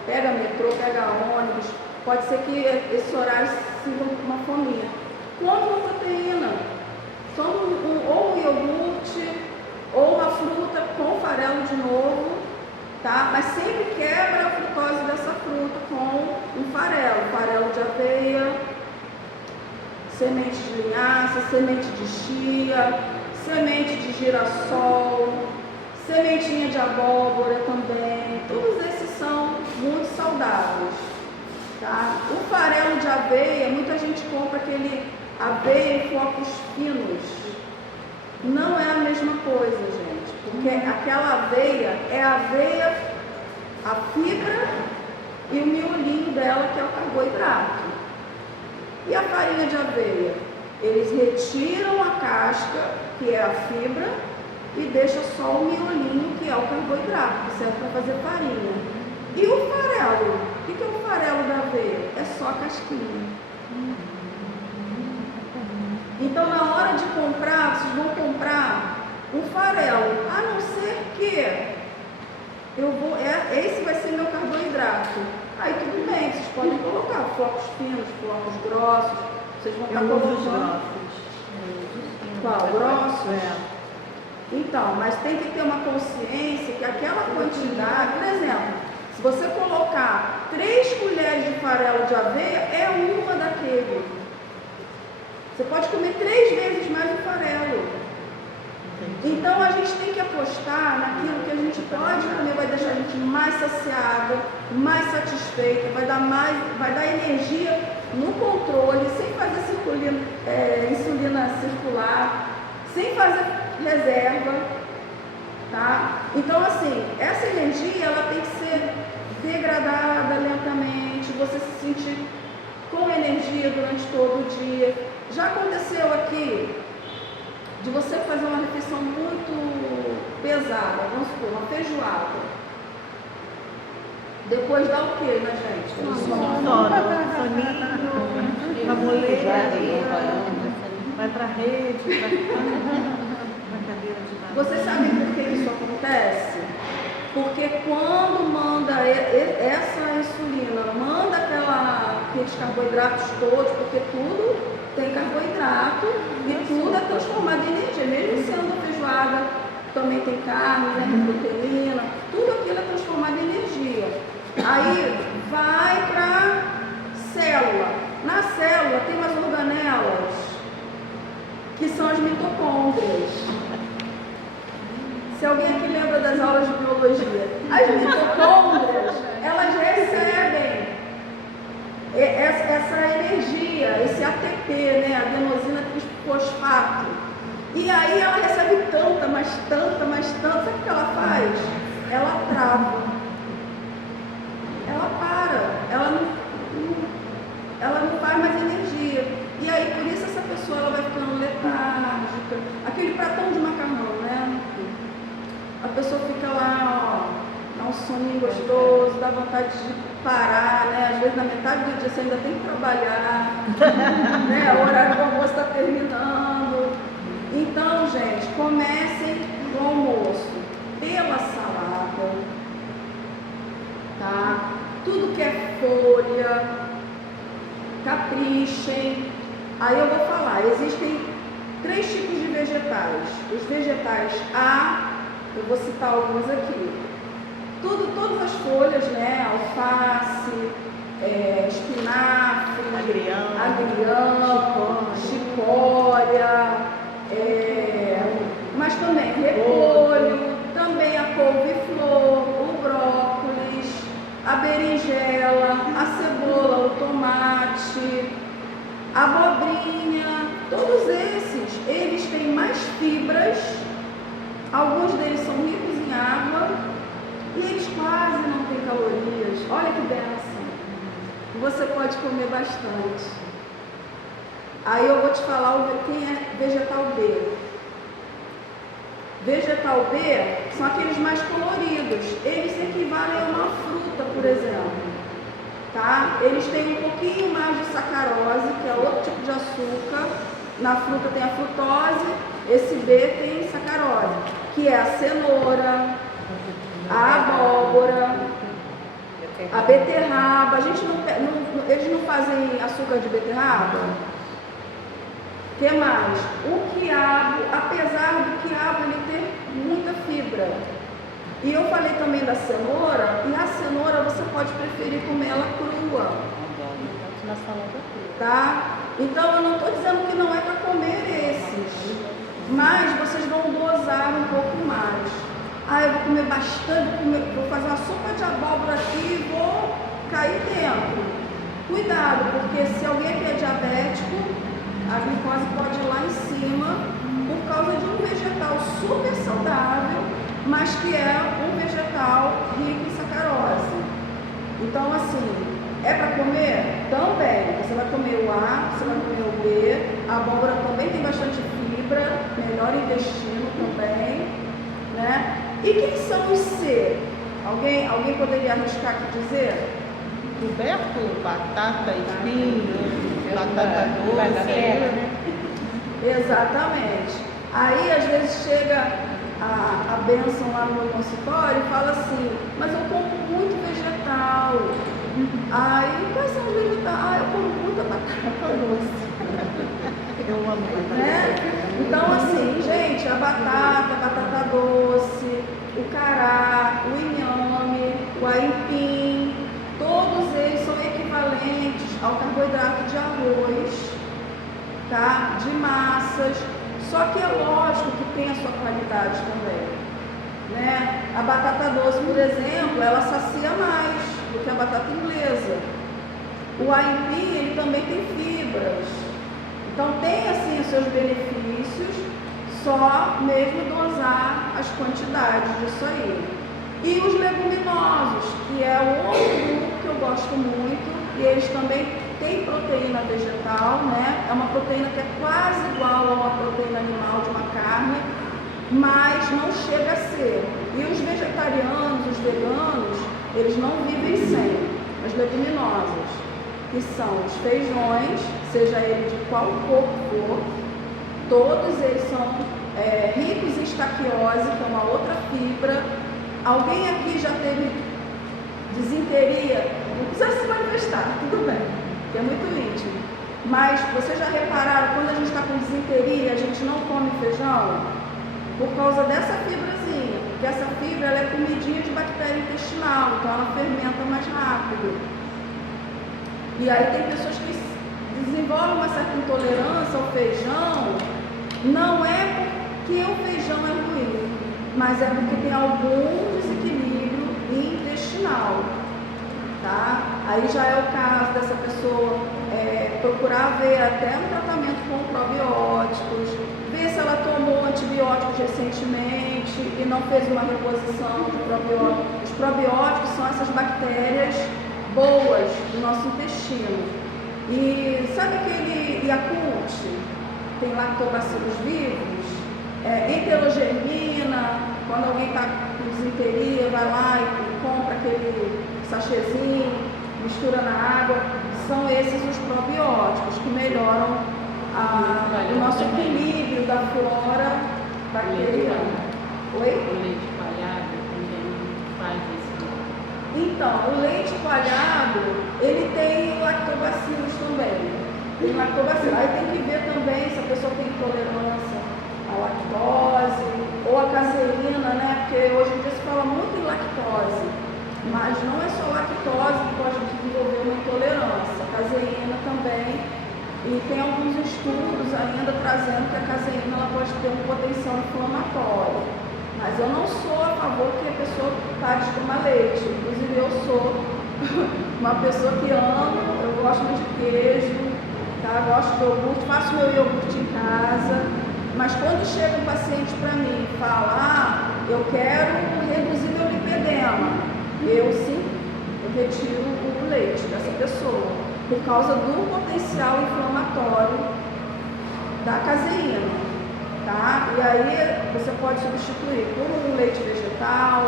pega metrô, pega ônibus, pode ser que esse horário sinta uma fominha. Come uma proteína, toma ou um iogurte, ou uma fruta com farelo de novo, tá? Mas sempre quebra a frutose dessa fruta com um farelo de aveia, semente de linhaça, semente de chia, semente de girassol, sementinha de abóbora também. Todos esses são muito saudáveis, tá? O farelo de aveia, muita gente compra aquele aveia em flocos finos. Não é a mesma coisa, gente. Porque aquela aveia é a aveia, a fibra e o miolinho dela, que é o carboidrato. E a farinha de aveia? Eles retiram a casca, que é a fibra, e deixam só o miolinho, que é o carboidrato, que serve para fazer farinha. E o farelo? O que é o farelo da aveia? É só a casquinha. Então, na hora de comprar, vocês vão comprar um farelo, a não ser que esse vai ser meu carboidrato. Aí tudo bem, vocês podem colocar flocos finos, flocos grossos, vocês vão estar colocando. Qual? Grossos? Então, mas tem que ter uma consciência que aquela quantidade, por exemplo, se você colocar 3 colheres de farelo de aveia, é uma daquele. Você pode comer 3 vezes mais o farelo. Então a gente tem que apostar naquilo que a gente pode comer, vai deixar a gente mais saciada, mais satisfeita, vai dar energia no controle, sem fazer insulina circular, sem fazer reserva, tá? Então assim, essa energia ela tem que ser degradada lentamente, você se sentir com energia durante todo o dia. Já aconteceu aqui de você fazer uma refeição muito pesada, vamos supor, uma feijoada. Depois dá o quê, né, gente? Soninho, uma mulher, vai pra rede, vai cadeira de nada. Vocês sabem por que isso acontece? Porque quando manda essa insulina, manda aqueles carboidratos todos, porque tudo tem carboidrato e tudo é transformado em energia, mesmo sendo feijoada, também tem carne, né, tem proteína, tudo aquilo é transformado em energia. Aí vai para célula. Na célula tem umas organelas que são as mitocôndrias. Se alguém aqui lembra das aulas de biologia, as mitocôndrias, elas recebem essa energia, esse ATP, né, adenosina trifosfato. E aí ela recebe tanta, mas tanta, mas tanta, sabe o que ela faz? Ela trava. Ela para, ela não faz mais energia. E aí por isso essa pessoa ela vai ficando letárgica. Aquele pratão de macarrão, né? A pessoa fica lá, ó, dá um soninho gostoso, dá vontade de parar, né? Às vezes na metade do dia você ainda tem que trabalhar, né? O horário do almoço está terminando. Então, gente, comecem o almoço pela salada, tá? Tudo que é folha, caprichem. Aí eu vou falar, existem 3 tipos de vegetais. Os vegetais A, eu vou citar alguns aqui. Todas as folhas, né? Alface, espinafre, agrião, chicória, mas também repolho, também a couve-flor, o brócolis, a berinjela, a cebola, o tomate, a abobrinha. Todos esses, eles têm mais fibras, alguns deles são ricos em água e eles quase não têm calorias. Olha que benção! Você pode comer bastante. Aí eu vou te falar quem é vegetal B. Vegetal B são aqueles mais coloridos. Eles equivalem a uma fruta, por exemplo. Tá? Eles têm um pouquinho mais de sacarose, que é outro tipo de açúcar. Na fruta tem a frutose, esse B tem sacarose, que é a cenoura, a abóbora, a beterraba. A gente eles não fazem açúcar de beterraba? O que mais? O quiabo, apesar do quiabo ele ter muita fibra. E eu falei também da cenoura, e a cenoura você pode preferir comer ela crua. Na salada crua. Tá? Então eu não estou dizendo que não é para comer esses, mas vocês vão dosar um pouco mais. Ah, eu vou comer bastante, vou fazer uma sopa de abóbora aqui e vou cair dentro. Cuidado, porque se alguém aqui é diabético, a glicose pode ir lá em cima por causa de um vegetal super saudável, mas que é um vegetal rico em sacarose. Então, assim, é para comer? Também. Você vai comer o A, você vai comer o B. A abóbora também tem bastante fibra, melhora o intestino também, né? E quem são os C? Alguém poderia arriscar aqui dizer? Tubérculo, batata, espinho, batata doce. Exatamente. Aí, às vezes, chega a bênção lá no meu consultório e fala assim, mas eu como muito vegetal. Aí, quais são os vegetais? Eu como muita batata doce. Eu amo batata Né? Então, assim, gente, a batata doce, o cará, o inhame, o aipim, todos eles são equivalentes ao carboidrato de arroz, tá? De massas, só que é lógico que tem a sua qualidade também, né? A batata doce, por exemplo, ela sacia mais do que a batata inglesa. O aipim, ele também tem fibras. Então tem assim os seus benefícios, só mesmo dosar as quantidades disso aí. E os leguminosos, que é o outro grupo que eu gosto muito, e eles também têm proteína vegetal, né? É uma proteína que é quase igual a uma proteína animal de uma carne, mas não chega a ser. E os vegetarianos, os veganos, eles não vivem sem as leguminosas, que são os feijões, seja ele de qual cor for, todos eles são ricos em estaquiose, que é uma outra fibra. Alguém aqui já teve disenteria? Não precisa se manifestar, tudo bem, que é muito íntimo. Mas vocês já repararam, quando a gente está com disenteria, a gente não come feijão? Por causa dessa fibrazinha, porque essa fibra ela é comidinha de bactéria intestinal, então ela fermenta mais rápido. E aí tem pessoas que desenvolvem uma certa intolerância ao feijão, não é porque o feijão é ruim, mas é porque tem algum desequilíbrio intestinal, tá? Aí já é o caso dessa pessoa procurar ver até um tratamento com probióticos, ver se ela tomou antibióticos recentemente e não fez uma reposição de probióticos. Os probióticos são essas bactérias boas do nosso intestino. E sabe aquele Yakult? Tem lactobacilos vivos? Enterogermina, quando alguém está com disenteria, vai lá e compra aquele sachêzinho, mistura na água. São esses os probióticos que melhoram o nosso equilíbrio da flora bacteriana. Oi? O leite coalhado também faz isso. Então, o leite coalhado, ele tem lactobacilos também. Tem lactobacilos. Aí tem que ver também se a pessoa tem intolerância à lactose ou à caseína, né? Porque hoje em dia se fala muito em lactose, mas não é só lactose que pode desenvolver uma intolerância. A caseína também. E tem alguns estudos ainda trazendo que a caseína ela pode ter um potencial inflamatório. Mas eu não sou a favor que a pessoa pare de tomar leite. Inclusive eu sou uma pessoa que amo, eu gosto muito de queijo, tá? Gosto de iogurte, faço meu iogurte em casa. Mas quando chega um paciente para mim e fala, eu quero reduzir meu lipedema, eu retiro o leite dessa pessoa, por causa do potencial inflamatório da caseína, tá? E aí você pode substituir por um leite vegetal,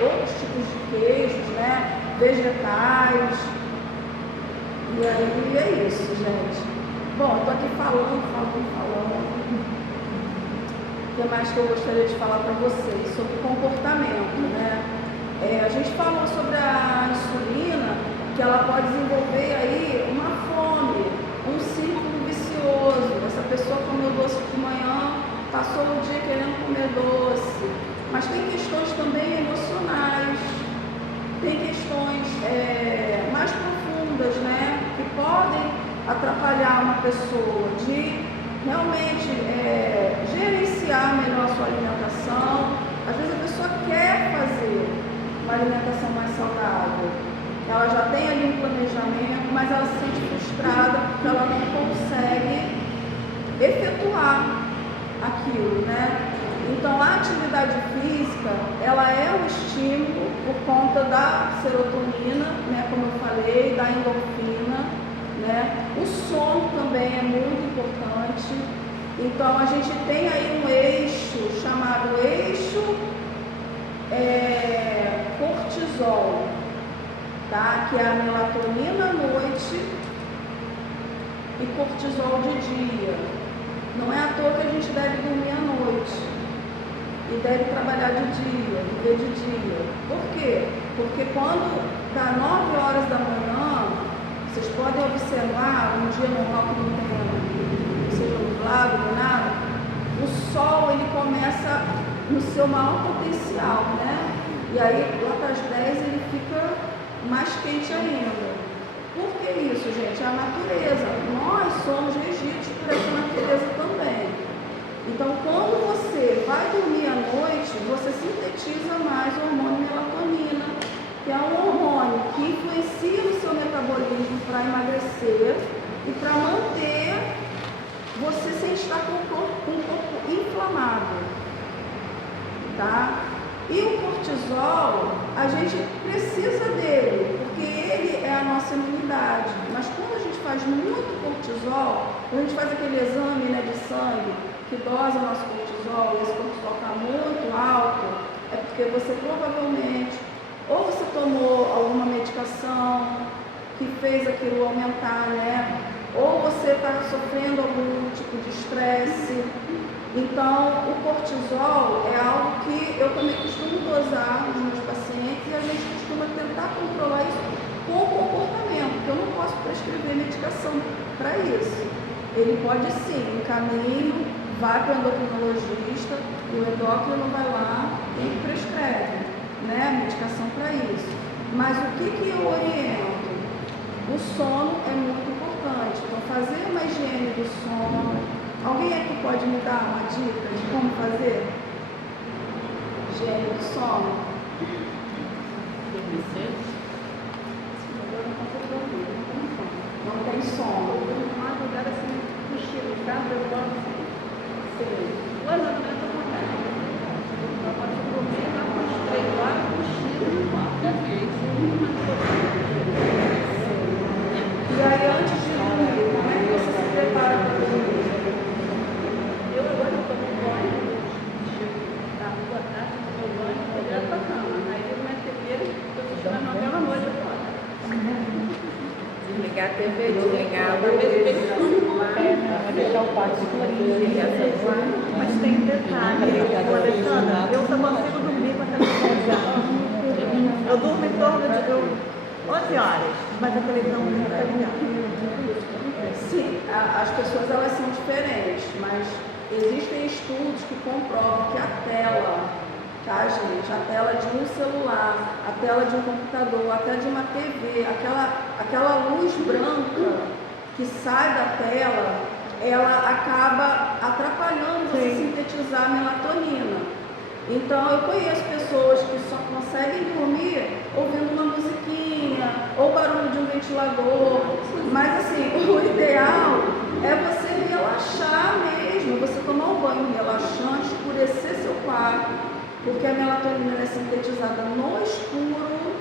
outros tipos de queijos, né? Vegetais. E aí é isso, gente. Bom, eu tô aqui falando. O que mais que eu gostaria de falar para vocês? Sobre comportamento, né? A gente falou sobre a insulina, que ela pode desenvolver aí uma fome, um círculo vicioso. Essa pessoa comeu doce de manhã, passou o dia querendo comer doce. Mas tem questões também emocionais, tem questões mais profundas, né? Que podem atrapalhar uma pessoa de realmente gerenciar melhor a sua alimentação. Às vezes a pessoa quer fazer uma alimentação mais saudável, ela já tem ali um planejamento, mas ela se sente frustrada porque ela não consegue efetuar aquilo, né? Então, a atividade física, ela é um estímulo por conta da serotonina, né, como eu falei, da endorfina, né? O sono também é muito importante. Então, a gente tem aí um eixo chamado eixo cortisol, tá? Que é a melatonina à noite e cortisol de dia. Não é à toa que a gente deve dormir à noite e deve trabalhar de dia, viver de dia. Por quê? Porque quando dá 9 horas da manhã, vocês podem observar um dia normal que não tem, seja nublado, nada, o sol ele começa no seu maior potencial, né? E aí lá para as 10 ele fica mais quente ainda. Por que isso, gente? É a natureza. Nós somos regidos por essa natureza também. Então, quando você vai dormir à noite, você sintetiza mais o hormônio melatonina, que é um hormônio que influencia no seu metabolismo para emagrecer e para manter você sem estar com o corpo inflamado, tá? E o cortisol, a gente precisa dele, porque ele é a nossa imunidade. Mas quando a gente faz muito cortisol, quando a gente faz aquele exame, né, de sangue, que dosa o nosso cortisol, e esse cortisol está muito alto, é porque você provavelmente, ou você tomou alguma medicação que fez aquilo aumentar, né? Ou você está sofrendo algum tipo de estresse. Então, o cortisol é algo que eu também costumo dosar nos meus pacientes e a gente costuma tentar controlar isso com o comportamento, porque eu não posso prescrever medicação para isso. Ele pode sim, no caminho, vai para o endocrinologista, e o endócrino vai lá e prescreve, né, medicação para isso. Mas o que eu oriento? O sono é muito importante. Então, fazer uma higiene do sono. Alguém aqui pode me dar uma dica de como fazer higiene do sono? Dormir cedo? Não tem sono. Uma madrugada assim, cochilo, sabe? Eu gosto assim, 2 horas da manhã eu tô com vontade. Eu posso dormir lá com as 3 horas, cochilo, não posso. E aí, antes de dormir, como é que você se prepara para dormir? Eu agora tomo banho, chego da rua à tarde, tomo banho, vou direto pra cama. Aí eu minha TV, eu assistindo a novela à noite agora. Desligar a TV, desligar a luz. Vai deixar o quarto escurinho. Mas tem um detalhe, Alexandra, eu só consigo dormir com a televisão ligada. Eu durmo em torno de 11 horas, mas a televisão não está ligada. Sim, as pessoas elas são diferentes, mas existem estudos que comprovam que a tela, tá, gente? A tela de um celular, a tela de um computador, até de uma TV, aquela luz branca que sai da tela, ela acaba atrapalhando você sintetizar a melatonina. Então, eu conheço pessoas que só conseguem dormir ouvindo uma musiquinha ou barulho de um ventilador, mas assim, o ideal é você relaxar mesmo, você tomar um banho relaxante, escurecer seu quarto, porque a melatonina é sintetizada no escuro.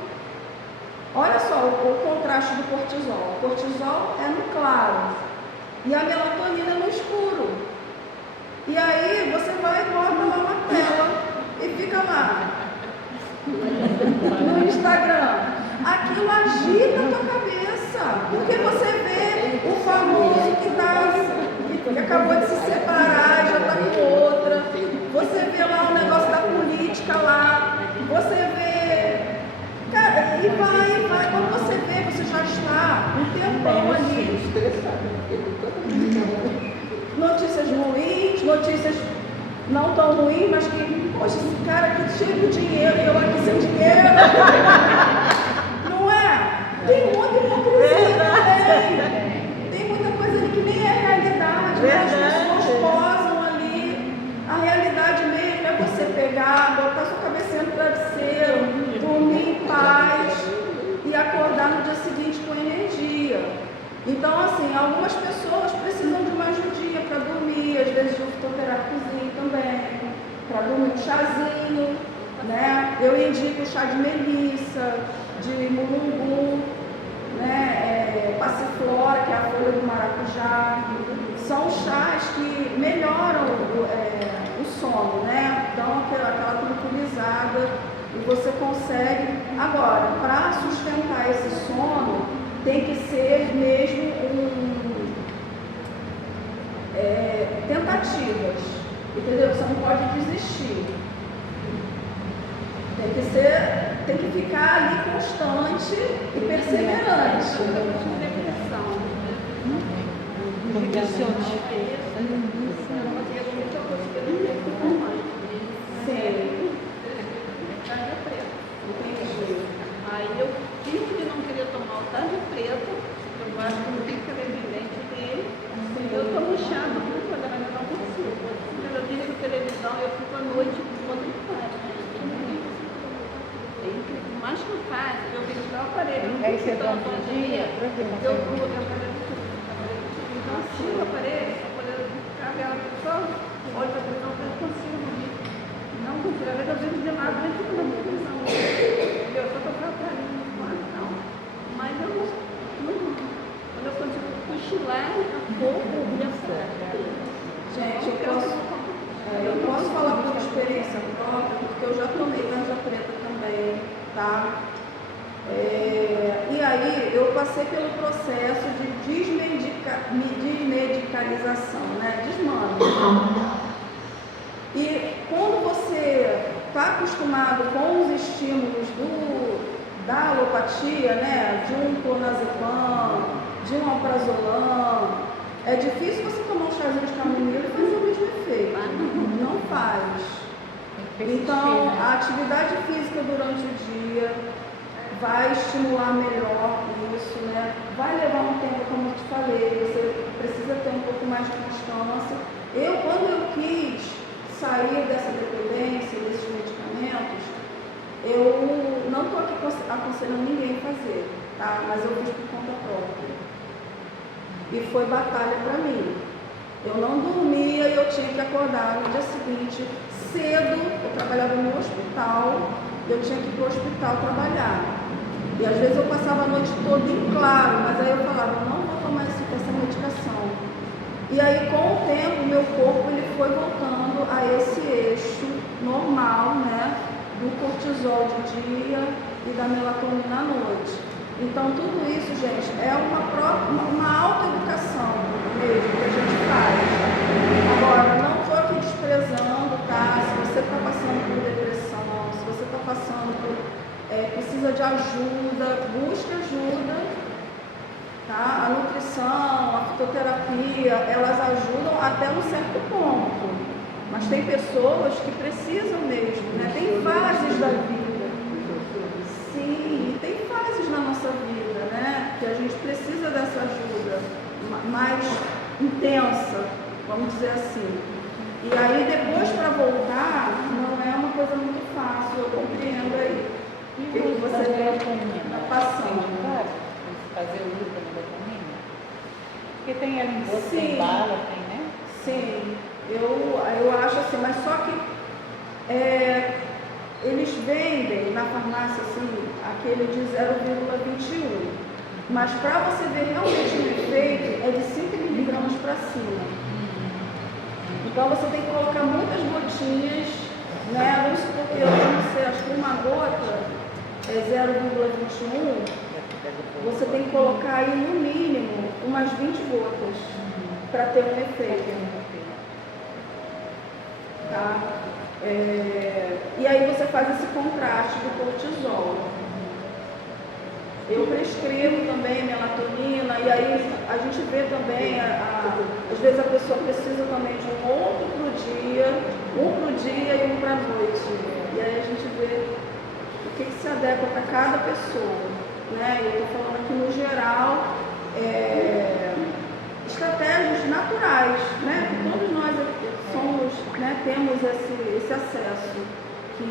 Olha só o contraste do cortisol. O cortisol é no claro e a melatonina é no escuro. E aí você vai e bota lá uma tela e fica lá no Instagram. Aquilo agita a tua cabeça, porque você vê o famoso que acabou de se separar e já está com outra. Você vê lá o negócio da política lá. Você vê... Cara, e vai. Quando você vê, você já está um tempão ali. Notícias ruins, notícias não tão ruins, mas que, poxa, esse cara aqui cheio de dinheiro e eu aqui sem dinheiro. Não é? Tem muita hipocrisia também. Tem muita coisa ali que nem é realidade. Né? As pessoas posam ali. A realidade mesmo é você pegar, botar sua cabecinha no travesseiro, dormir em paz e acordar no dia seguinte com energia. Então, assim, algumas pessoas precisam de uma ajudinha para dormir, às vezes de um fitoterápicozinho também, para dormir, um chazinho, né? Eu indico chá de melissa, de mulungu, né? Passiflora, que é a folha do maracujá. São chás que melhoram o sono, né? Dão aquela tranquilizada e você consegue. Agora, para sustentar esse sono, tem que ser mesmo tentativas, entendeu? Você não pode desistir. Tem que ficar ali constante e perseverante. Sim. Entendi. Aí eu fico de não querer tomar o tarde preto, eu acho que não tem que ser evidente dele. Eu tomo chá do mundo, mas eu não consigo. Quando eu ligo a televisão, eu fico à noite quando ele faz. O mais que faz, eu fico no aparelho. Aí você toma todo dia? Eu tiro o aparelho, ficar vendo só, olho para a televisão, eu consigo dormir. Não consigo, às vezes eu vejo de lado, mas fico na televisão. Eu só estou com o aparelho no quarto, não. Mas eu não. Quando eu consigo cochilar, pouco, Gente, eu posso falar por experiência própria, porque eu já tomei tarja preta também, tá? E aí eu passei pelo processo de desmedicalização, né? Desmame. E quando você está acostumado com os estímulos da alopatia, né? De um clonazepam, de um alprazolam, é difícil você tomar um chazinho de camomila e fazer o mesmo efeito. Não faz. Então, a atividade física durante o dia vai estimular melhor isso, né? Vai levar um tempo, como eu te falei, você precisa ter um pouco mais de constância. Quando eu quis sair dessa dependência, desses medicamentos, eu não estou aqui aconselhando ninguém a fazer, tá? Mas eu fiz por conta própria. E foi batalha para mim. Eu não dormia e eu tinha que acordar no dia seguinte, cedo. Eu trabalhava no hospital, eu tinha que ir para o hospital trabalhar. E às vezes eu passava a noite toda em claro, mas aí eu falava, não vou tomar essa medicação. E aí com o tempo, meu corpo ele foi voltando a esse eixo normal, né? Do cortisol de dia e da melatonina à noite. Então tudo isso, gente, é uma autoeducação mesmo que a gente faz. Agora, não estou aqui desprezando, tá? Se você está passando por depressão, se você está passando por precisa de ajuda, busque ajuda, tá? A nutrição, a fitoterapia, elas ajudam até um certo ponto, mas tem pessoas que precisam mesmo, né? Tem fases da vida, sim, tem fases na nossa vida, né? Que a gente precisa dessa ajuda mais intensa, vamos dizer assim. E aí depois para voltar, não é uma coisa muito fácil, eu compreendo aí. O que você está passando? Fazer o uso da melatonina? Porque tem ali em bolsa, Sim. tem bala, tem, né? Sim, eu acho assim, mas só que eles vendem na farmácia assim, aquele de 0,21. Mas para você ver realmente o efeito, é de 5 miligramas para cima. Então você tem que colocar muitas gotinhas, né? Vamos supor que eu não sei, acho que uma gota é 0,21, você tem que colocar aí no mínimo umas 20 gotas para ter um efeito. Tá? E aí você faz esse contraste do cortisol. Eu prescrevo também melatonina, e aí a gente vê também, às vezes a pessoa precisa também de um outro pro dia e um para a noite. E aí a gente vê o que se adequa para cada pessoa, né? Eu estou falando aqui no geral, estratégias naturais, né? Que todos nós somos, né? Temos esse acesso, que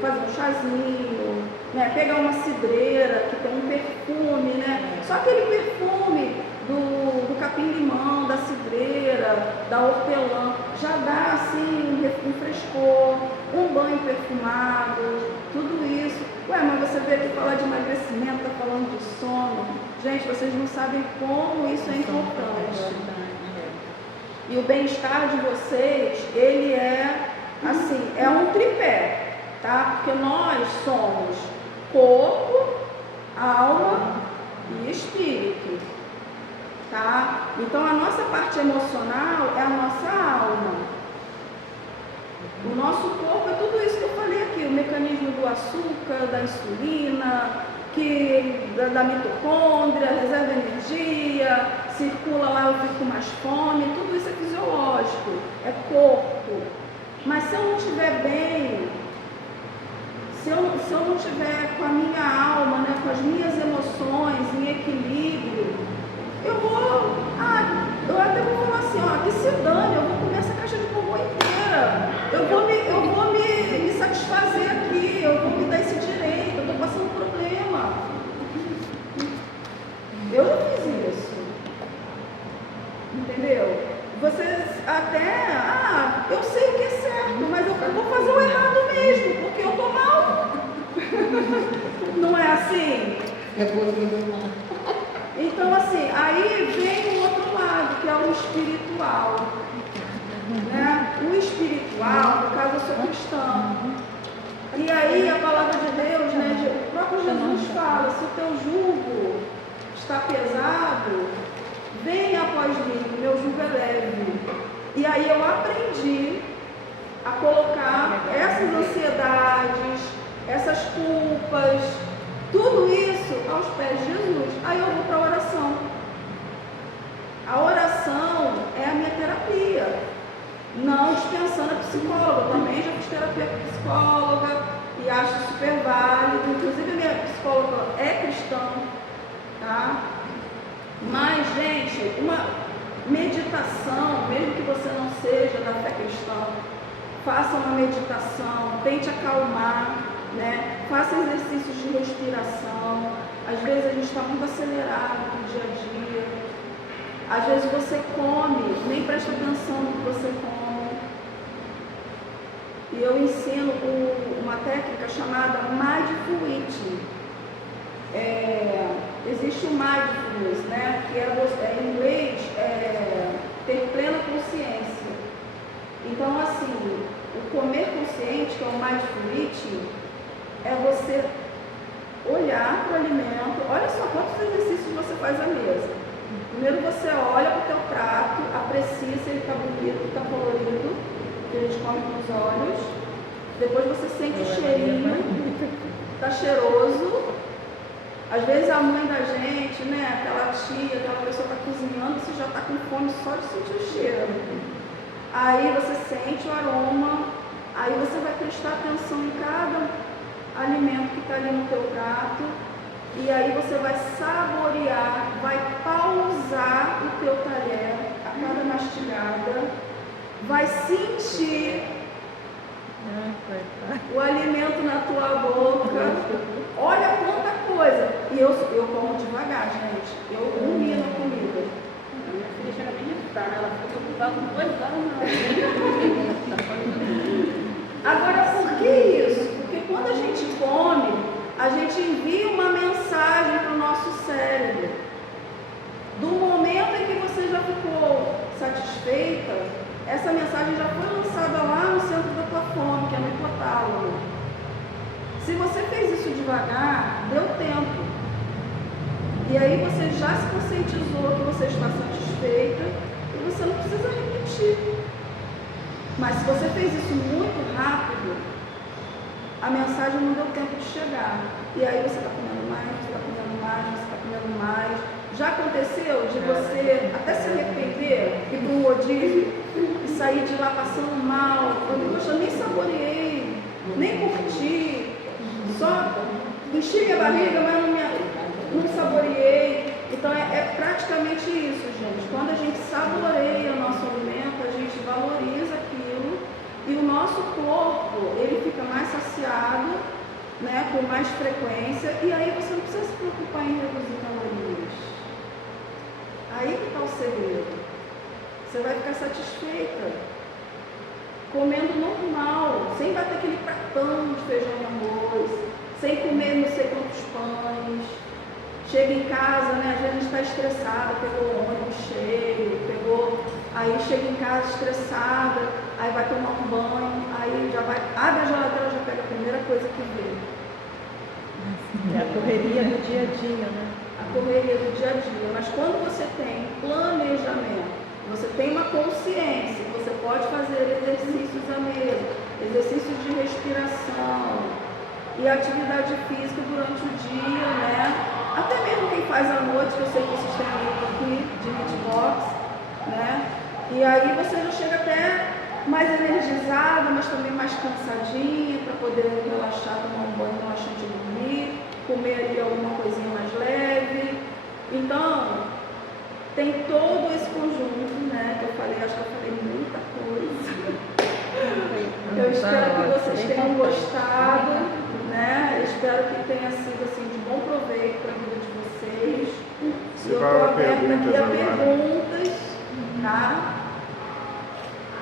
fazer um chazinho, né? Pegar uma cidreira que tem um perfume, né? Só aquele perfume do capim-limão, da cidreira, da da hortelã, já dá assim um frescor, um banho perfumado, tudo isso. Ué, mas você veio aqui falar de emagrecimento, está falando de sono. Gente, vocês não sabem como isso é importante. E o bem-estar de vocês, ele é assim, é um tripé, tá? Porque nós somos corpo, alma e espírito, tá? Então a nossa parte emocional é a nossa alma. O nosso corpo é tudo isso que eu falei aqui, o mecanismo do açúcar, da insulina, da mitocôndria, reserva energia, circula lá, eu fico com mais fome, tudo isso é fisiológico, é corpo. Mas se eu não estiver bem, se eu não estiver com a minha alma, né, com as minhas emoções em equilíbrio, eu até vou falar assim, ó, que se dane, eu vou comer essa caixa de bombom inteira, eu vou me satisfazer aqui, eu vou me dar esse direito, eu estou passando problema. Eu já fiz isso, entendeu? Vocês até, eu sei o que é certo, mas eu vou fazer o errado mesmo, porque eu estou mal. Não é assim? Então, assim, aí vem o outro lado, que é o espiritual. Né? O espiritual, no caso, eu sou cristã. E aí a palavra de Deus, né, o próprio Jesus fala, se o teu jugo está pesado, vem após mim, meu jugo é leve. E aí eu aprendi a colocar essas ansiedades, essas culpas, tudo isso aos pés de Jesus. Aí eu vou para a oração. A oração é a minha terapia. Não dispensando a psicóloga. Também já fiz terapia com psicóloga e acho super válido. Inclusive a minha psicóloga é cristã, tá? Mas, gente, uma meditação, mesmo que você não seja da fé cristã, faça uma meditação, tente acalmar, né? Faça exercícios de respiração. Às vezes a gente está muito acelerado no dia a dia. Às vezes você come, nem presta atenção no que você come. E eu ensino uma técnica chamada Mindful Eating. Existe o Mindfulness, né? Que em inglês ter plena consciência. Então, assim, o comer consciente, que é o Mindful Eating, é você olhar para o alimento. Olha só quantos exercícios você faz à mesa. Primeiro você olha para o teu prato, aprecia se ele está bonito, está colorido, que a gente come com os olhos. Depois você sente o cheirinho, está cheiroso. Às vezes a mãe da gente, né, aquela tia, aquela pessoa está cozinhando, você já está com fome só de sentir o cheiro. Aí você sente o aroma, aí você vai prestar atenção em cada alimento que está ali no teu prato. E aí você vai saborear, vai pausar o teu talher a cada mastigada, vai sentir o alimento na tua boca. Olha quanta coisa. E eu como devagar, gente. Eu rumino a comida. Minha filha chega bem irritada, ela fica preocupada com 2 horas. Agora, por que isso? Porque quando a gente come, a gente envia uma mensagem para o nosso cérebro. Do momento em que você já ficou satisfeita, essa mensagem já foi lançada lá no centro da tua fome, que é no hipotálamo. Se você fez isso devagar, deu tempo. E aí você já se conscientizou que você está satisfeita e você não precisa repetir. Mas se você fez isso muito rápido, a mensagem não deu tempo de chegar. E aí você está comendo mais, você está comendo mais, você está comendo mais. Já aconteceu de você até se arrepender, ir para um rodízio e sair de lá passando mal? Poxa, eu nem saboreei, nem curti, só enchi minha barriga, mas não saboreei. Então é praticamente isso, gente. Quando a gente saboreia o nosso alimento, a gente valoriza aquilo e o nosso corpo, ele fica mais saciado, né, com mais frequência, e aí você não precisa se preocupar em reduzir calorias. Aí que está o segredo. Você vai ficar satisfeita comendo normal, sem bater aquele pratão de feijão e arroz, sem comer não sei quantos pães. Chega em casa, né? Às vezes a gente está estressada, pegou o ônibus cheio, aí chega em casa estressada, aí vai tomar um banho, aí já vai, abre a geladeira, já pega a primeira coisa que vê. É a correria do dia a dia, né? A correria do dia a dia. Mas quando você tem planejamento, você tem uma consciência, você pode fazer exercícios à mesa, exercícios de respiração e atividade física durante o dia, né? Até mesmo quem faz à noite, que eu sei que vocês têm um grupo aqui de hitbox, né? E aí você já chega até mais energizada, mas também mais cansadinha, para poder relaxar, tomar um banho relaxante e dormir, comer ali alguma coisinha mais leve. Então, tem todo esse conjunto, né? Que eu falei, acho que eu falei muita coisa. Eu espero que vocês tenham gostado, né? Espero que tenha sido assim de bom proveito para a vida de vocês. Se Eu estou para aberta aqui a perguntas perguntas, tá?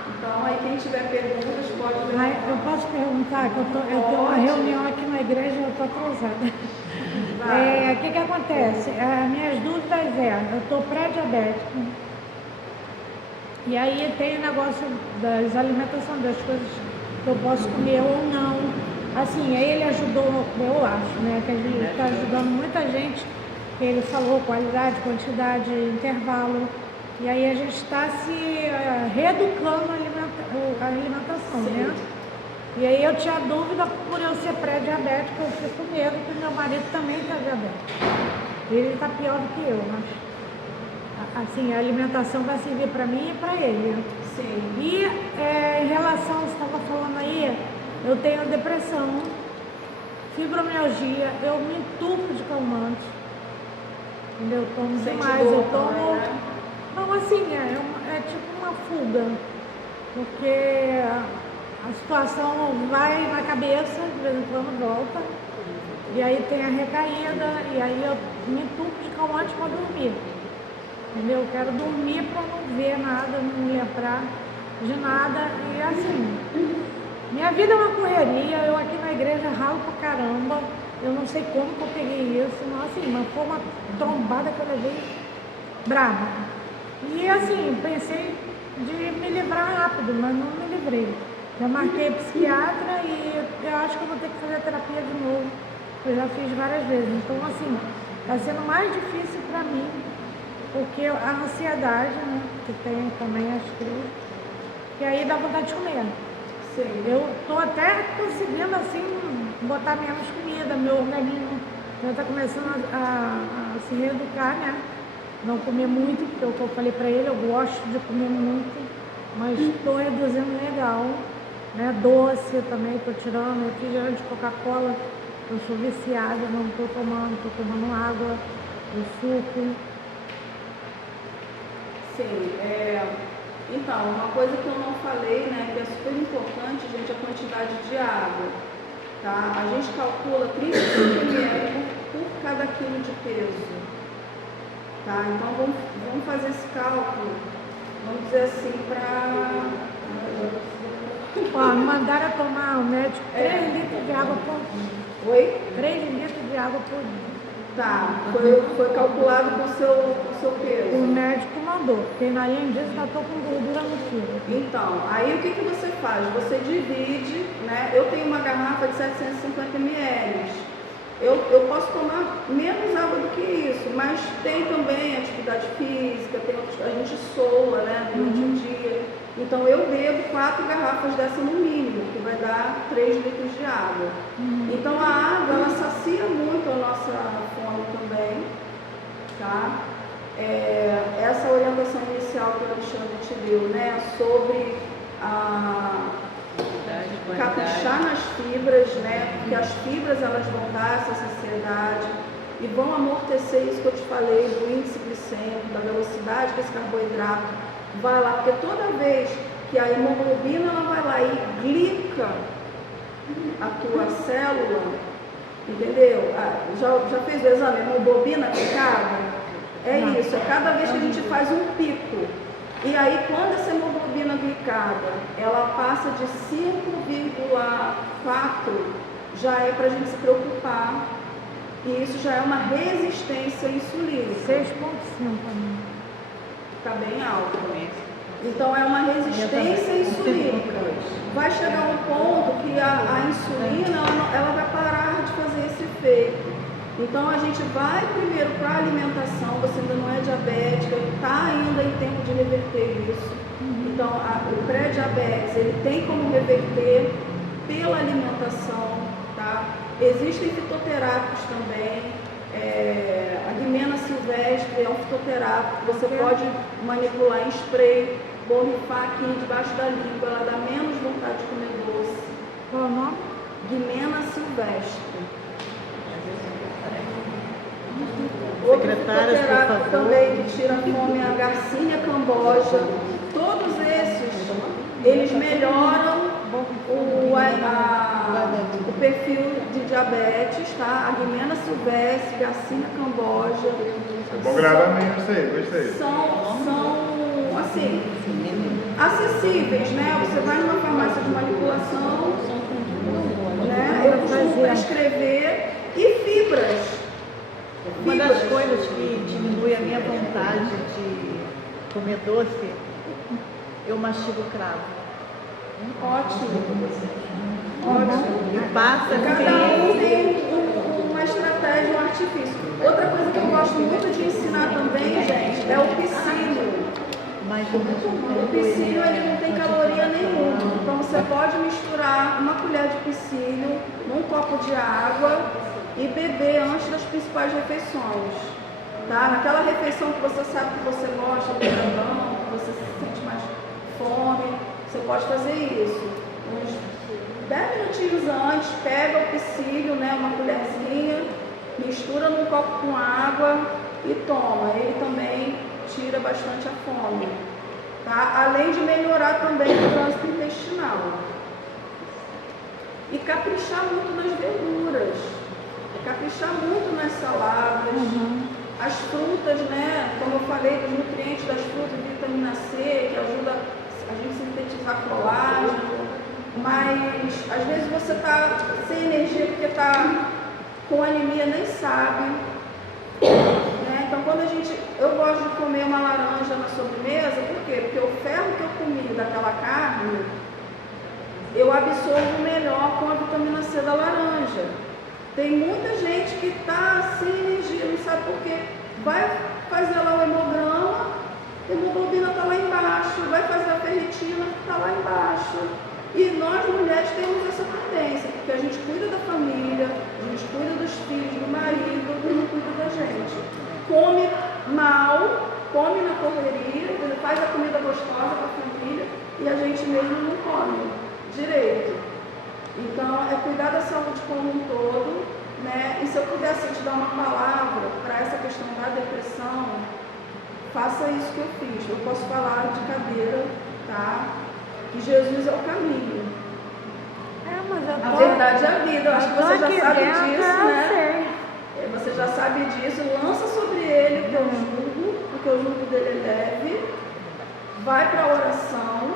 Então, aí quem tiver perguntas pode Eu levantar. posso perguntar, que eu tenho uma reunião aqui na igreja e eu estou atrasada. O que acontece? As minhas dúvidas eu estou pré-diabética. E aí tem o negócio das alimentações, das coisas que eu posso comer ou não. Assim, aí ele ajudou, eu acho, né? Que ele está ajudando muita gente. Ele falou qualidade, quantidade, intervalo. E aí a gente está se reeducando a alimentação, né? E aí eu tinha dúvida, por eu ser pré-diabética, eu fico com medo, porque meu marido também está diabético. Ele está pior do que eu, mas assim, a alimentação vai servir para mim e para ele. Sim. E em relação, você estava falando aí, eu tenho depressão, fibromialgia, eu me entupo de calmante, entendeu? Eu tomo Sente demais, dor eu também, tomo... né? Não, assim, é tipo uma fuga, porque a situação vai na cabeça, de vez em quando volta, e aí tem a recaída, e aí eu me entupo de calmante para dormir, entendeu? Eu quero dormir para não ver nada, não me lembrar de nada, e assim, minha vida é uma correria, eu aqui na igreja ralo pra caramba, eu não sei como que eu peguei isso, não, assim, mas foi uma trombada que eu levei brava. E assim, pensei de me livrar rápido, mas não me livrei. Já marquei psiquiatra e eu acho que eu vou ter que fazer terapia de novo. Eu já fiz várias vezes. Então, assim, está sendo mais difícil para mim, porque a ansiedade, né, que tem também as crises, e aí dá vontade de comer. Sim. Eu estou até conseguindo, assim, botar menos comida, meu organismo já está começando a se reeducar, né? Não comer muito, porque é o que eu falei para ele, eu gosto de comer muito, mas estou reduzindo legal, né? Doce também, estou tirando, refrigerante de Coca-Cola, eu sou viciada, não estou tomando água, o suco. Sim, então, uma coisa que eu não falei, né, que é super importante, gente, a quantidade de água, tá? A gente calcula 35 ml por cada quilo de peso. Tá, então vamos fazer esse cálculo, vamos dizer assim, Ó, me mandaram tomar o médico 3 litros de água por dia. Oi? 3 litros de água por dia. Tá, foi calculado com o seu peso. O médico mandou, porque além disso já estou com gordura no fígado. Então, aí o que você faz? Você divide, né? Eu tenho uma garrafa de 750 ml. Eu posso tomar menos água do que isso, mas tem também atividade física, tem outros, a gente soa, né, durante o dia. Então eu bebo 4 garrafas dessa no mínimo, que vai dar 3 litros de água. Então a água, ela sacia muito a nossa fome também, tá? Essa orientação inicial que o Alexandre te deu, né, sobre caprichar nas fibras, né? Porque as fibras elas vão dar essa saciedade e vão amortecer isso que eu te falei do índice glicêmico, da velocidade que esse carboidrato vai lá, porque toda vez que a hemoglobina ela vai lá e glica a tua célula, entendeu? Já fez o exame hemoglobina glicada? É isso, é cada vez que a gente faz um pico E aí, quando essa hemoglobina glicada, ela passa de 5,4, já é para a gente se preocupar. E isso já é uma resistência insulínica. 6,5 também. Está bem alto. Então, é uma resistência insulínica. Vai chegar um ponto que a insulina ela vai parar de fazer esse efeito. Então, a gente vai primeiro para a alimentação, você ainda não é diabética, está ainda em tempo de reverter isso. Então, o pré-diabetes, ele tem como reverter pela alimentação, tá? Existem fitoterápicos também, a guimena silvestre é um fitoterápico que você pode manipular em spray, borrifar aqui debaixo da língua, ela dá menos vontade de comer doce. Qual é o nome? Guimena silvestre. Outro fitoterápico também que tira a fome é a Garcinia camboja. Todos esses, eles melhoram o perfil de diabetes, tá? A guimena silvestre, Garcinia camboja. Vou gravar mesmo isso aí, gostei. São assim, acessíveis, né? Você vai numa farmácia de manipulação, né? Eu costumo prescrever, e fibras. Uma das coisas que diminui a minha vontade de comer doce, eu mastigo cravo. Ótimo. Ótimo. E passa Cada um tem uma estratégia, um artifício. Outra coisa que eu gosto muito de ensinar também, gente, é o psyllium. Mas O psyllium, ele não tem caloria nenhuma. Então você pode misturar uma colher de psyllium num copo de água e beber antes das principais refeições. Tá? Naquela refeição que você sabe que você gosta do grandão, que você se sente mais fome, você pode fazer isso. Uns 10 minutinhos antes, pega o psyllium, né, uma colherzinha, mistura num copo com água e toma. Ele também tira bastante a fome. Tá? Além de melhorar também o trânsito intestinal. E caprichar muito nas verduras. Caprichar muito nas saladas. As frutas, né? Como eu falei, dos nutrientes das frutas, vitamina C, que ajuda a gente sintetizar colágeno. Mas às vezes você está sem energia porque está com anemia, nem sabe. Né? Então quando eu gosto de comer uma laranja na sobremesa, por quê? Porque o ferro que eu comi daquela carne, eu absorvo melhor com a vitamina C da laranja. Tem muita gente que está sem energia, não sabe por quê. Vai fazer lá o hemograma, a hemoglobina está lá embaixo, vai fazer a ferritina, está lá embaixo. E nós mulheres temos essa tendência, porque a gente cuida da família, a gente cuida dos filhos, do marido, e não cuida da gente. Come mal, come na correria, faz a comida gostosa para a família e a gente mesmo não come direito. Então, é cuidar da saúde como um todo, né? E se eu pudesse te dar uma palavra para essa questão da depressão, faça isso que eu fiz. Eu posso falar de cadeira, tá? Que Jesus é o caminho. Mas eu A verdade é a vida. Eu acho que você já sabe dentro, disso, eu né? sei. Você já sabe disso. Lança sobre ele o teu jugo, porque o jugo dele é leve. Vai para a oração.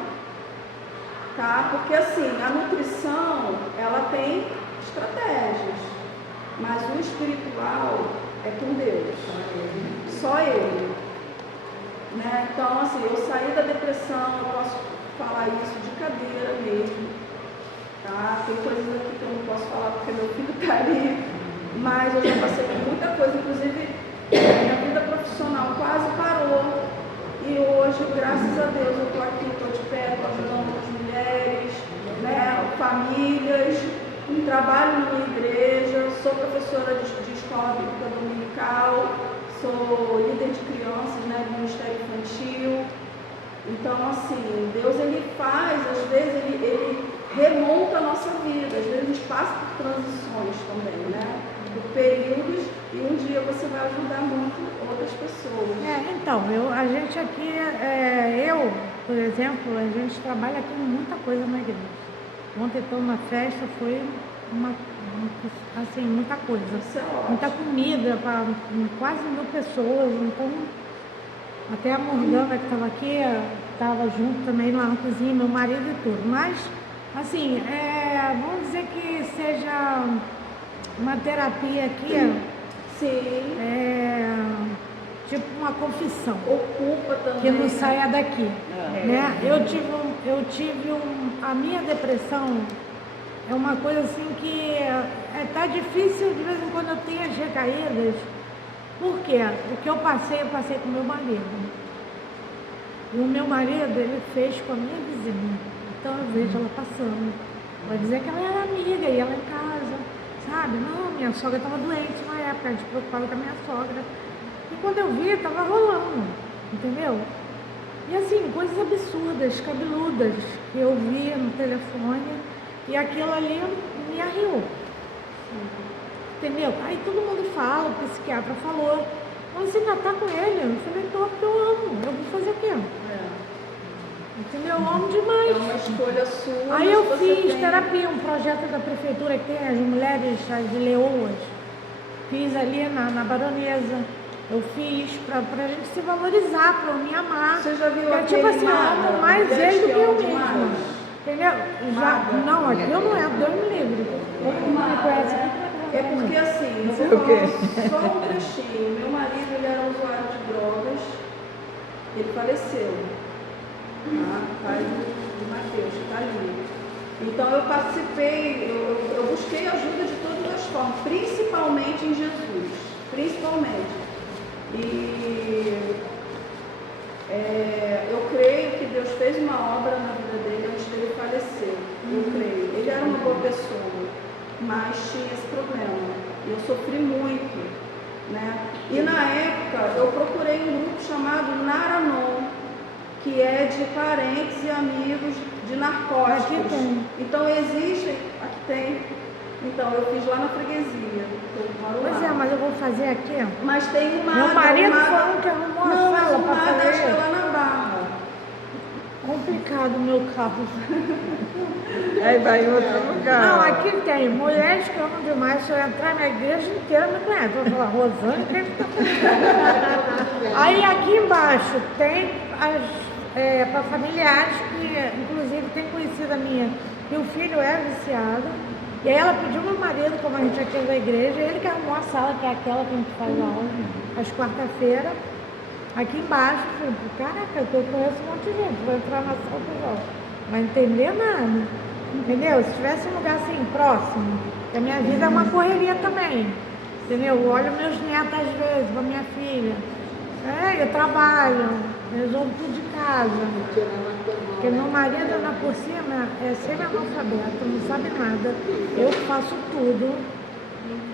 Tá? Porque assim, a nutrição, ela tem estratégias, mas o espiritual é com Deus, só Ele. Né? Então, assim, eu saí da depressão, eu posso falar isso de cadeira mesmo, tá? Tem coisas aqui que eu não posso falar porque meu filho está ali, mas eu já passei por muita coisa, inclusive minha vida profissional quase parou. E hoje, graças a Deus, eu estou aqui, estou de pé, estou ajudando as mulheres, né, famílias, trabalho numa igreja, sou professora de escola bíblica dominical, sou líder de crianças, né, do Ministério Infantil. Então, assim, Deus, ele faz, às vezes, ele remonta a nossa vida, às vezes a gente passa por transições também, né, por períodos, e um dia você vai ajudar muito outras pessoas. Então, a gente aqui, eu, por exemplo, a gente trabalha aqui muita coisa na igreja. Ontem estou numa festa, foi muita coisa. Isso é ótimo. Muita comida para quase 1.000 pessoas, então Até a Morgana que estava aqui, estava junto também lá na cozinha, meu marido e tudo. Mas, assim, vamos dizer que seja uma terapia aqui, Sim. tipo uma confissão, Ocupa também. que não saia daqui. Né? A minha depressão é uma coisa assim que tá difícil, de vez em quando eu tenho as recaídas. Por quê? O que eu passei com meu marido. E o meu marido, ele fez com a minha vizinha. Então eu vejo ela passando. Vai dizer que ela era amiga, ia lá em casa, sabe? Não, minha sogra estava doente na época, a gente preocupava com a minha sogra. E quando eu vi, estava rolando, entendeu? E assim, coisas absurdas, cabeludas, que eu vi no telefone, e aquilo ali me arriou. Entendeu? Aí todo mundo fala, o psiquiatra falou, você ainda tá com ele? Eu falei, tô, porque eu amo, eu vou fazer o quê? Entendeu? Eu amo demais. É uma escolha sua. Aí eu mas você fiz tem- terapia, um projeto da prefeitura que tem as mulheres, as leoas. Fiz ali na Baronesa. Eu fiz pra gente se valorizar, pra eu me amar. Você já viu Porque, aquele tipo assim, eu Maga, amo mais Mulheres ele do que eu Amam mesma. Demais? Entendeu? Já, não, aqui eu não entro, Deus me livre. Todo mundo me conhece aqui. É porque assim, eu vou falar só um trechinho. Meu marido, ele era usuário de drogas, ele faleceu. Tá? Pai do Mateus, que está ali. Então eu participei, eu busquei ajuda de todas as formas, principalmente em Jesus. Principalmente. E eu creio que Deus fez uma obra na vida dele antes dele falecer. Eu creio. Ele era uma boa pessoa, mas tinha esse problema. E eu sofri muito, né? E na época eu procurei um grupo chamado Naranon, que é de parentes e amigos de narcóticos. Aqui tem. Então existem, aqui tem. Então eu fiz lá na freguesia. Eu moro Pois lá. é, mas eu vou fazer aqui. Mas tem uma. Meu marido falou que arrumou a Não, mas sala o pra nada acho que é fazer. lá na Barra. Complicado o meu carro. Aí vai em outro lugar. Não, aqui tem mulheres que amam demais. Se eu entrar na igreja inteira, me conhece. Eu vou falar, Rosane, o que que tá fazendo? Aí aqui embaixo tem para familiares que, inclusive, tem conhecida minha, que o filho é viciado. E aí ela pediu meu marido, como a gente aqui é da igreja, ele que arrumou a sala, que é aquela que a gente faz aula às quarta-feiras. Aqui embaixo, eu falei, caraca, eu conheço um monte de gente, vou entrar na sala do jogo. Não vai entender nada. Entendeu? Se tivesse um lugar assim, próximo, que a minha vida é uma correria também. Entendeu? Eu olho meus netos às vezes, com a minha filha. Eu trabalho, resolvo tudo de casa. Porque meu marido, lá por cima, é semi-analfabeto, não sabe nada. Eu faço tudo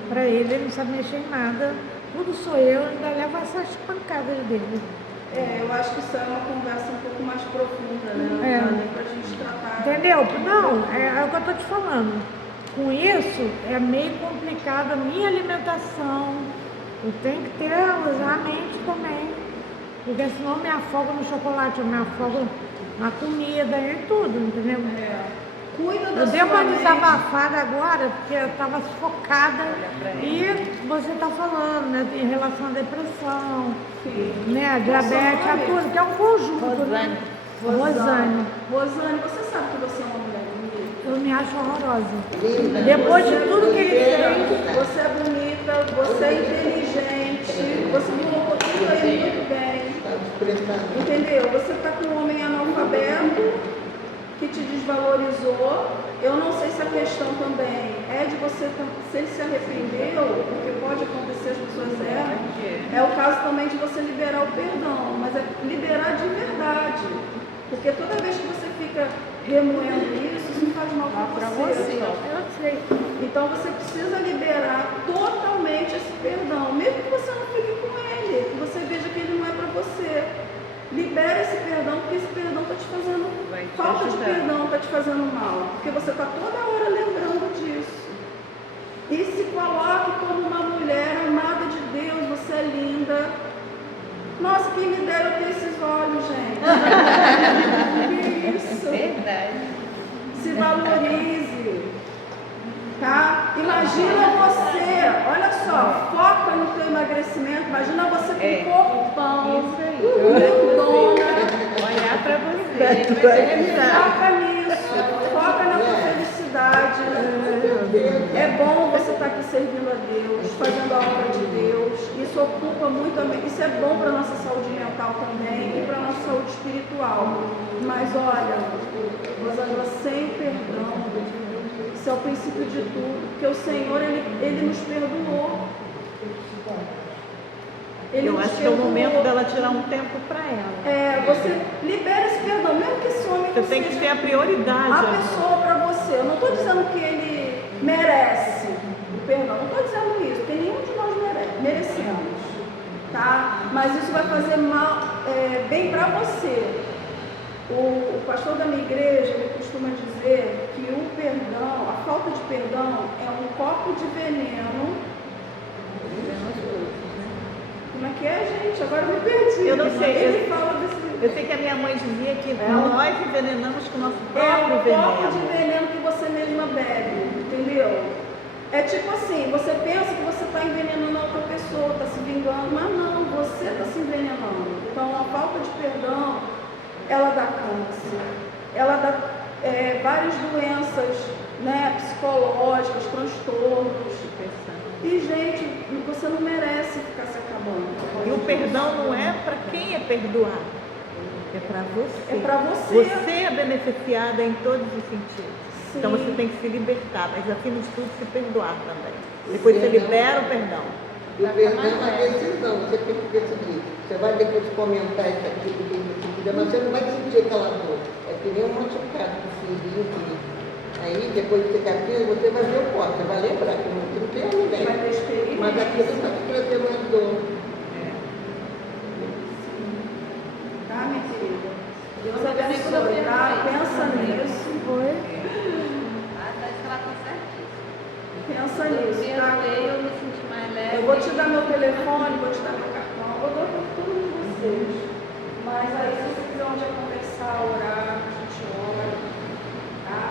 para ele, ele não sabe mexer em nada. Tudo sou eu, ainda levo essas pancadas dele. Eu acho que isso é uma conversa um pouco mais profunda, né? Não dá nem pra gente tratar. Entendeu? Não, é o que eu estou te falando. Com isso, é meio complicado a minha alimentação. Eu tenho que usar a mente também. Porque senão eu me afogo no chocolate, eu me afogo na comida e tudo, entendeu? Cuida da Eu dei uma sua mente. desabafada agora, porque eu estava sufocada. E você está falando, né, em relação à depressão, né, a diabetes, a tudo, que é um conjunto, né? Rosane. Rosane, você sabe que você é uma mulher bonita? Eu me acho horrorosa. Depois de tudo que ele fez, Você é bonita, você é inteligente, você me colocou tudo aí muito bem. Entendeu? Você está com um homem analfabeto que te desvalorizou. Eu não sei se a questão também é de você, se ele se arrependeu, porque pode acontecer, as pessoas erram. É o caso também de você liberar o perdão, mas é liberar de verdade. Porque toda vez que você fica remoendo isso faz mal para você. eu sei. Então você precisa liberar totalmente esse perdão, mesmo que você não fique com ele, que você veja que ele não é para você. Libera esse perdão, porque esse perdão está te fazendo falta de perdão, está te fazendo mal, porque você está toda hora lembrando disso. E se coloque como uma mulher amada de Deus, você é linda. Nossa, quem me dera eu ter esses olhos, gente. Que isso? Verdade. Se valorize, tá? Imagina você, olha só, foca no teu emagrecimento, imagina você com corpão. Isso aí. Foca nisso, foca na tua felicidade. É bom você estar aqui servindo a Deus, fazendo a obra de Deus. Isso ocupa muito a mente. Isso é bom para a nossa saúde mental também e para a nossa saúde espiritual. Mas olha, Rosângela, sem perdão, isso é o princípio de tudo, porque o Senhor, Ele nos perdoou. Eu acho que é o momento dela tirar um tempo para ela. Você libera esse perdão, mesmo que esse homem Você não tem que seja ser a prioridade. a pessoa para você. Eu não estou dizendo que ele merece o perdão, não estou dizendo isso, porque nenhum de nós merecemos, tá? Mas isso vai fazer mal, bem para você. O pastor da minha igreja, ele costuma dizer que o perdão, a falta de perdão é um copo de veneno. Como é que é, gente? Agora eu me perdi. Eu não sei. Ele fala desse... Eu sei que a minha mãe dizia que nós envenenamos com o nosso É próprio o copo de veneno. veneno que você mesma bebe, entendeu? É tipo assim, você pensa que você está envenenando a outra pessoa, está se vingando, mas não, você está se envenenando. Então a falta de perdão, ela dá câncer, ela dá várias doenças, né, psicológicas, transtornos. E gente, você não merece ficar se acabando. E o perdão não é para quem é perdoado, é para você. É para você. Você é beneficiada em todos os sentidos. Sim. Então você tem que se libertar, mas acima de tudo se perdoar também. Depois você libera o perdão. O perdão é uma decisão, você tem que decidir. Você vai depois comentar isso aqui, porque você quiser, mas você não vai sentir aquela dor. É que nem um machucado do filhinho. Aí, depois de cicatriz, você vai ver o corpo, você vai lembrar que não tem ninguém. Vai ter experiência. Mas aquilo vai te trazer mais dor. Tá, minha querida? Deus abençoe, tá? Pensa nisso. Ela tá certíssima. Pensa nisso, tá? Eu me senti mais leve. Eu vou te dar meu telefone, vou te dar meu cartão, vou dar para todos vocês. Mas aí, se você quiser um dia conversar, orar, a gente ora, tá?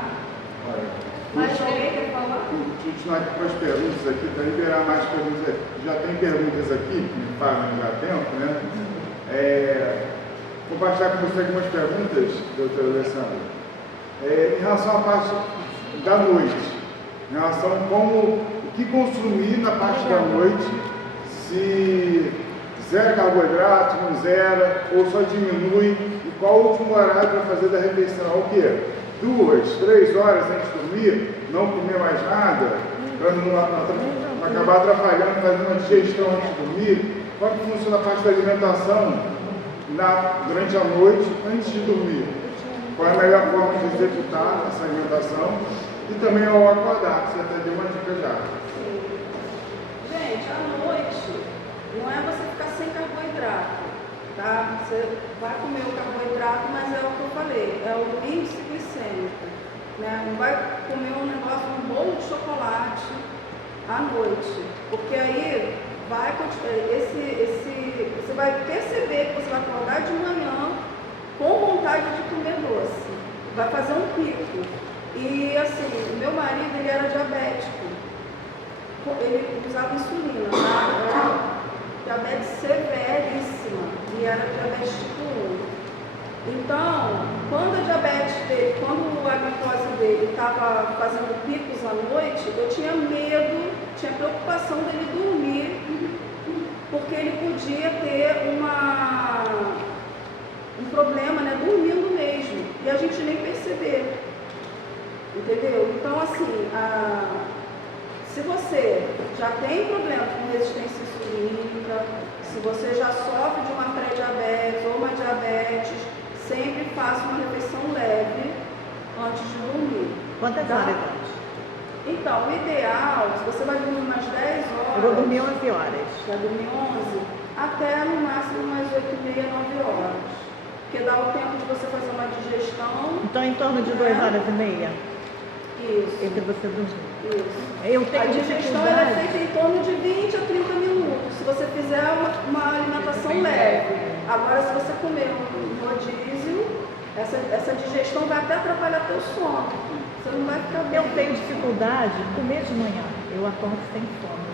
Mais alguém quer falar? Continuar aqui com as perguntas aqui, para liberar mais perguntas aqui. Já tem perguntas aqui que me fazem já há tempo, né? Compartilhar com você algumas perguntas, doutora Alessandra. Em relação à parte da noite, em relação a o que consumir na parte da noite, se zera carboidrato, não zera, ou só diminui, e qual o último horário para fazer da refeição? O quê? 2, 3 horas antes de dormir, não comer mais nada, para não acabar atrapalhando, fazendo uma digestão antes de dormir. Como que funciona a parte da alimentação durante a noite, antes de dormir? Qual é a melhor forma de executar essa alimentação? E também ao acordar, você até deu uma dica já. Sim. Gente, à noite, não é você ficar sem carboidrato, tá? Você vai comer o carboidrato, mas é o que eu falei, é o índice glicêmico, né? Não vai comer um negócio, um bolo de chocolate à noite, porque aí vai você vai perceber que você vai acordar de manhã com vontade de comer doce, vai fazer um pico. E assim, o meu marido, ele era diabético, ele usava insulina, tá? Era diabetes severíssima e era diabetes tipo 1. Então, quando a diabetes dele, quando a glicose dele estava fazendo picos à noite, eu tinha medo, tinha preocupação dele dormir, porque ele podia ter um problema, né, dormindo mesmo, e a gente nem perceber, entendeu? Então, assim, se você já tem problema com resistência insulínica, se você já sofre de uma pré-diabetes ou uma diabetes, sempre faça uma refeição leve antes de dormir. Quantas tá? horas antes? Então, o ideal, se você vai dormir umas 10 horas... Eu vou dormir 11 horas. Vai dormir 11, até no máximo umas 8h30, 9 horas. Porque dá o tempo de você fazer uma digestão. Então, em torno de 2 horas e meia? Isso. Entre você dormir. Isso. Eu tenho A digestão ela é feita em torno de 20 a 30 minutos, se você fizer uma alimentação leve. Agora, se você comer um rodízio, essa digestão vai até atrapalhar teu sono. Você não vai ficar bem. Eu tenho dificuldade de comer de manhã. Eu acordo sem fome.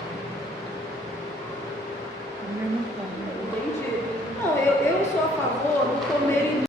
Eu não como. Entendi. Não, eu sou a favor do comer em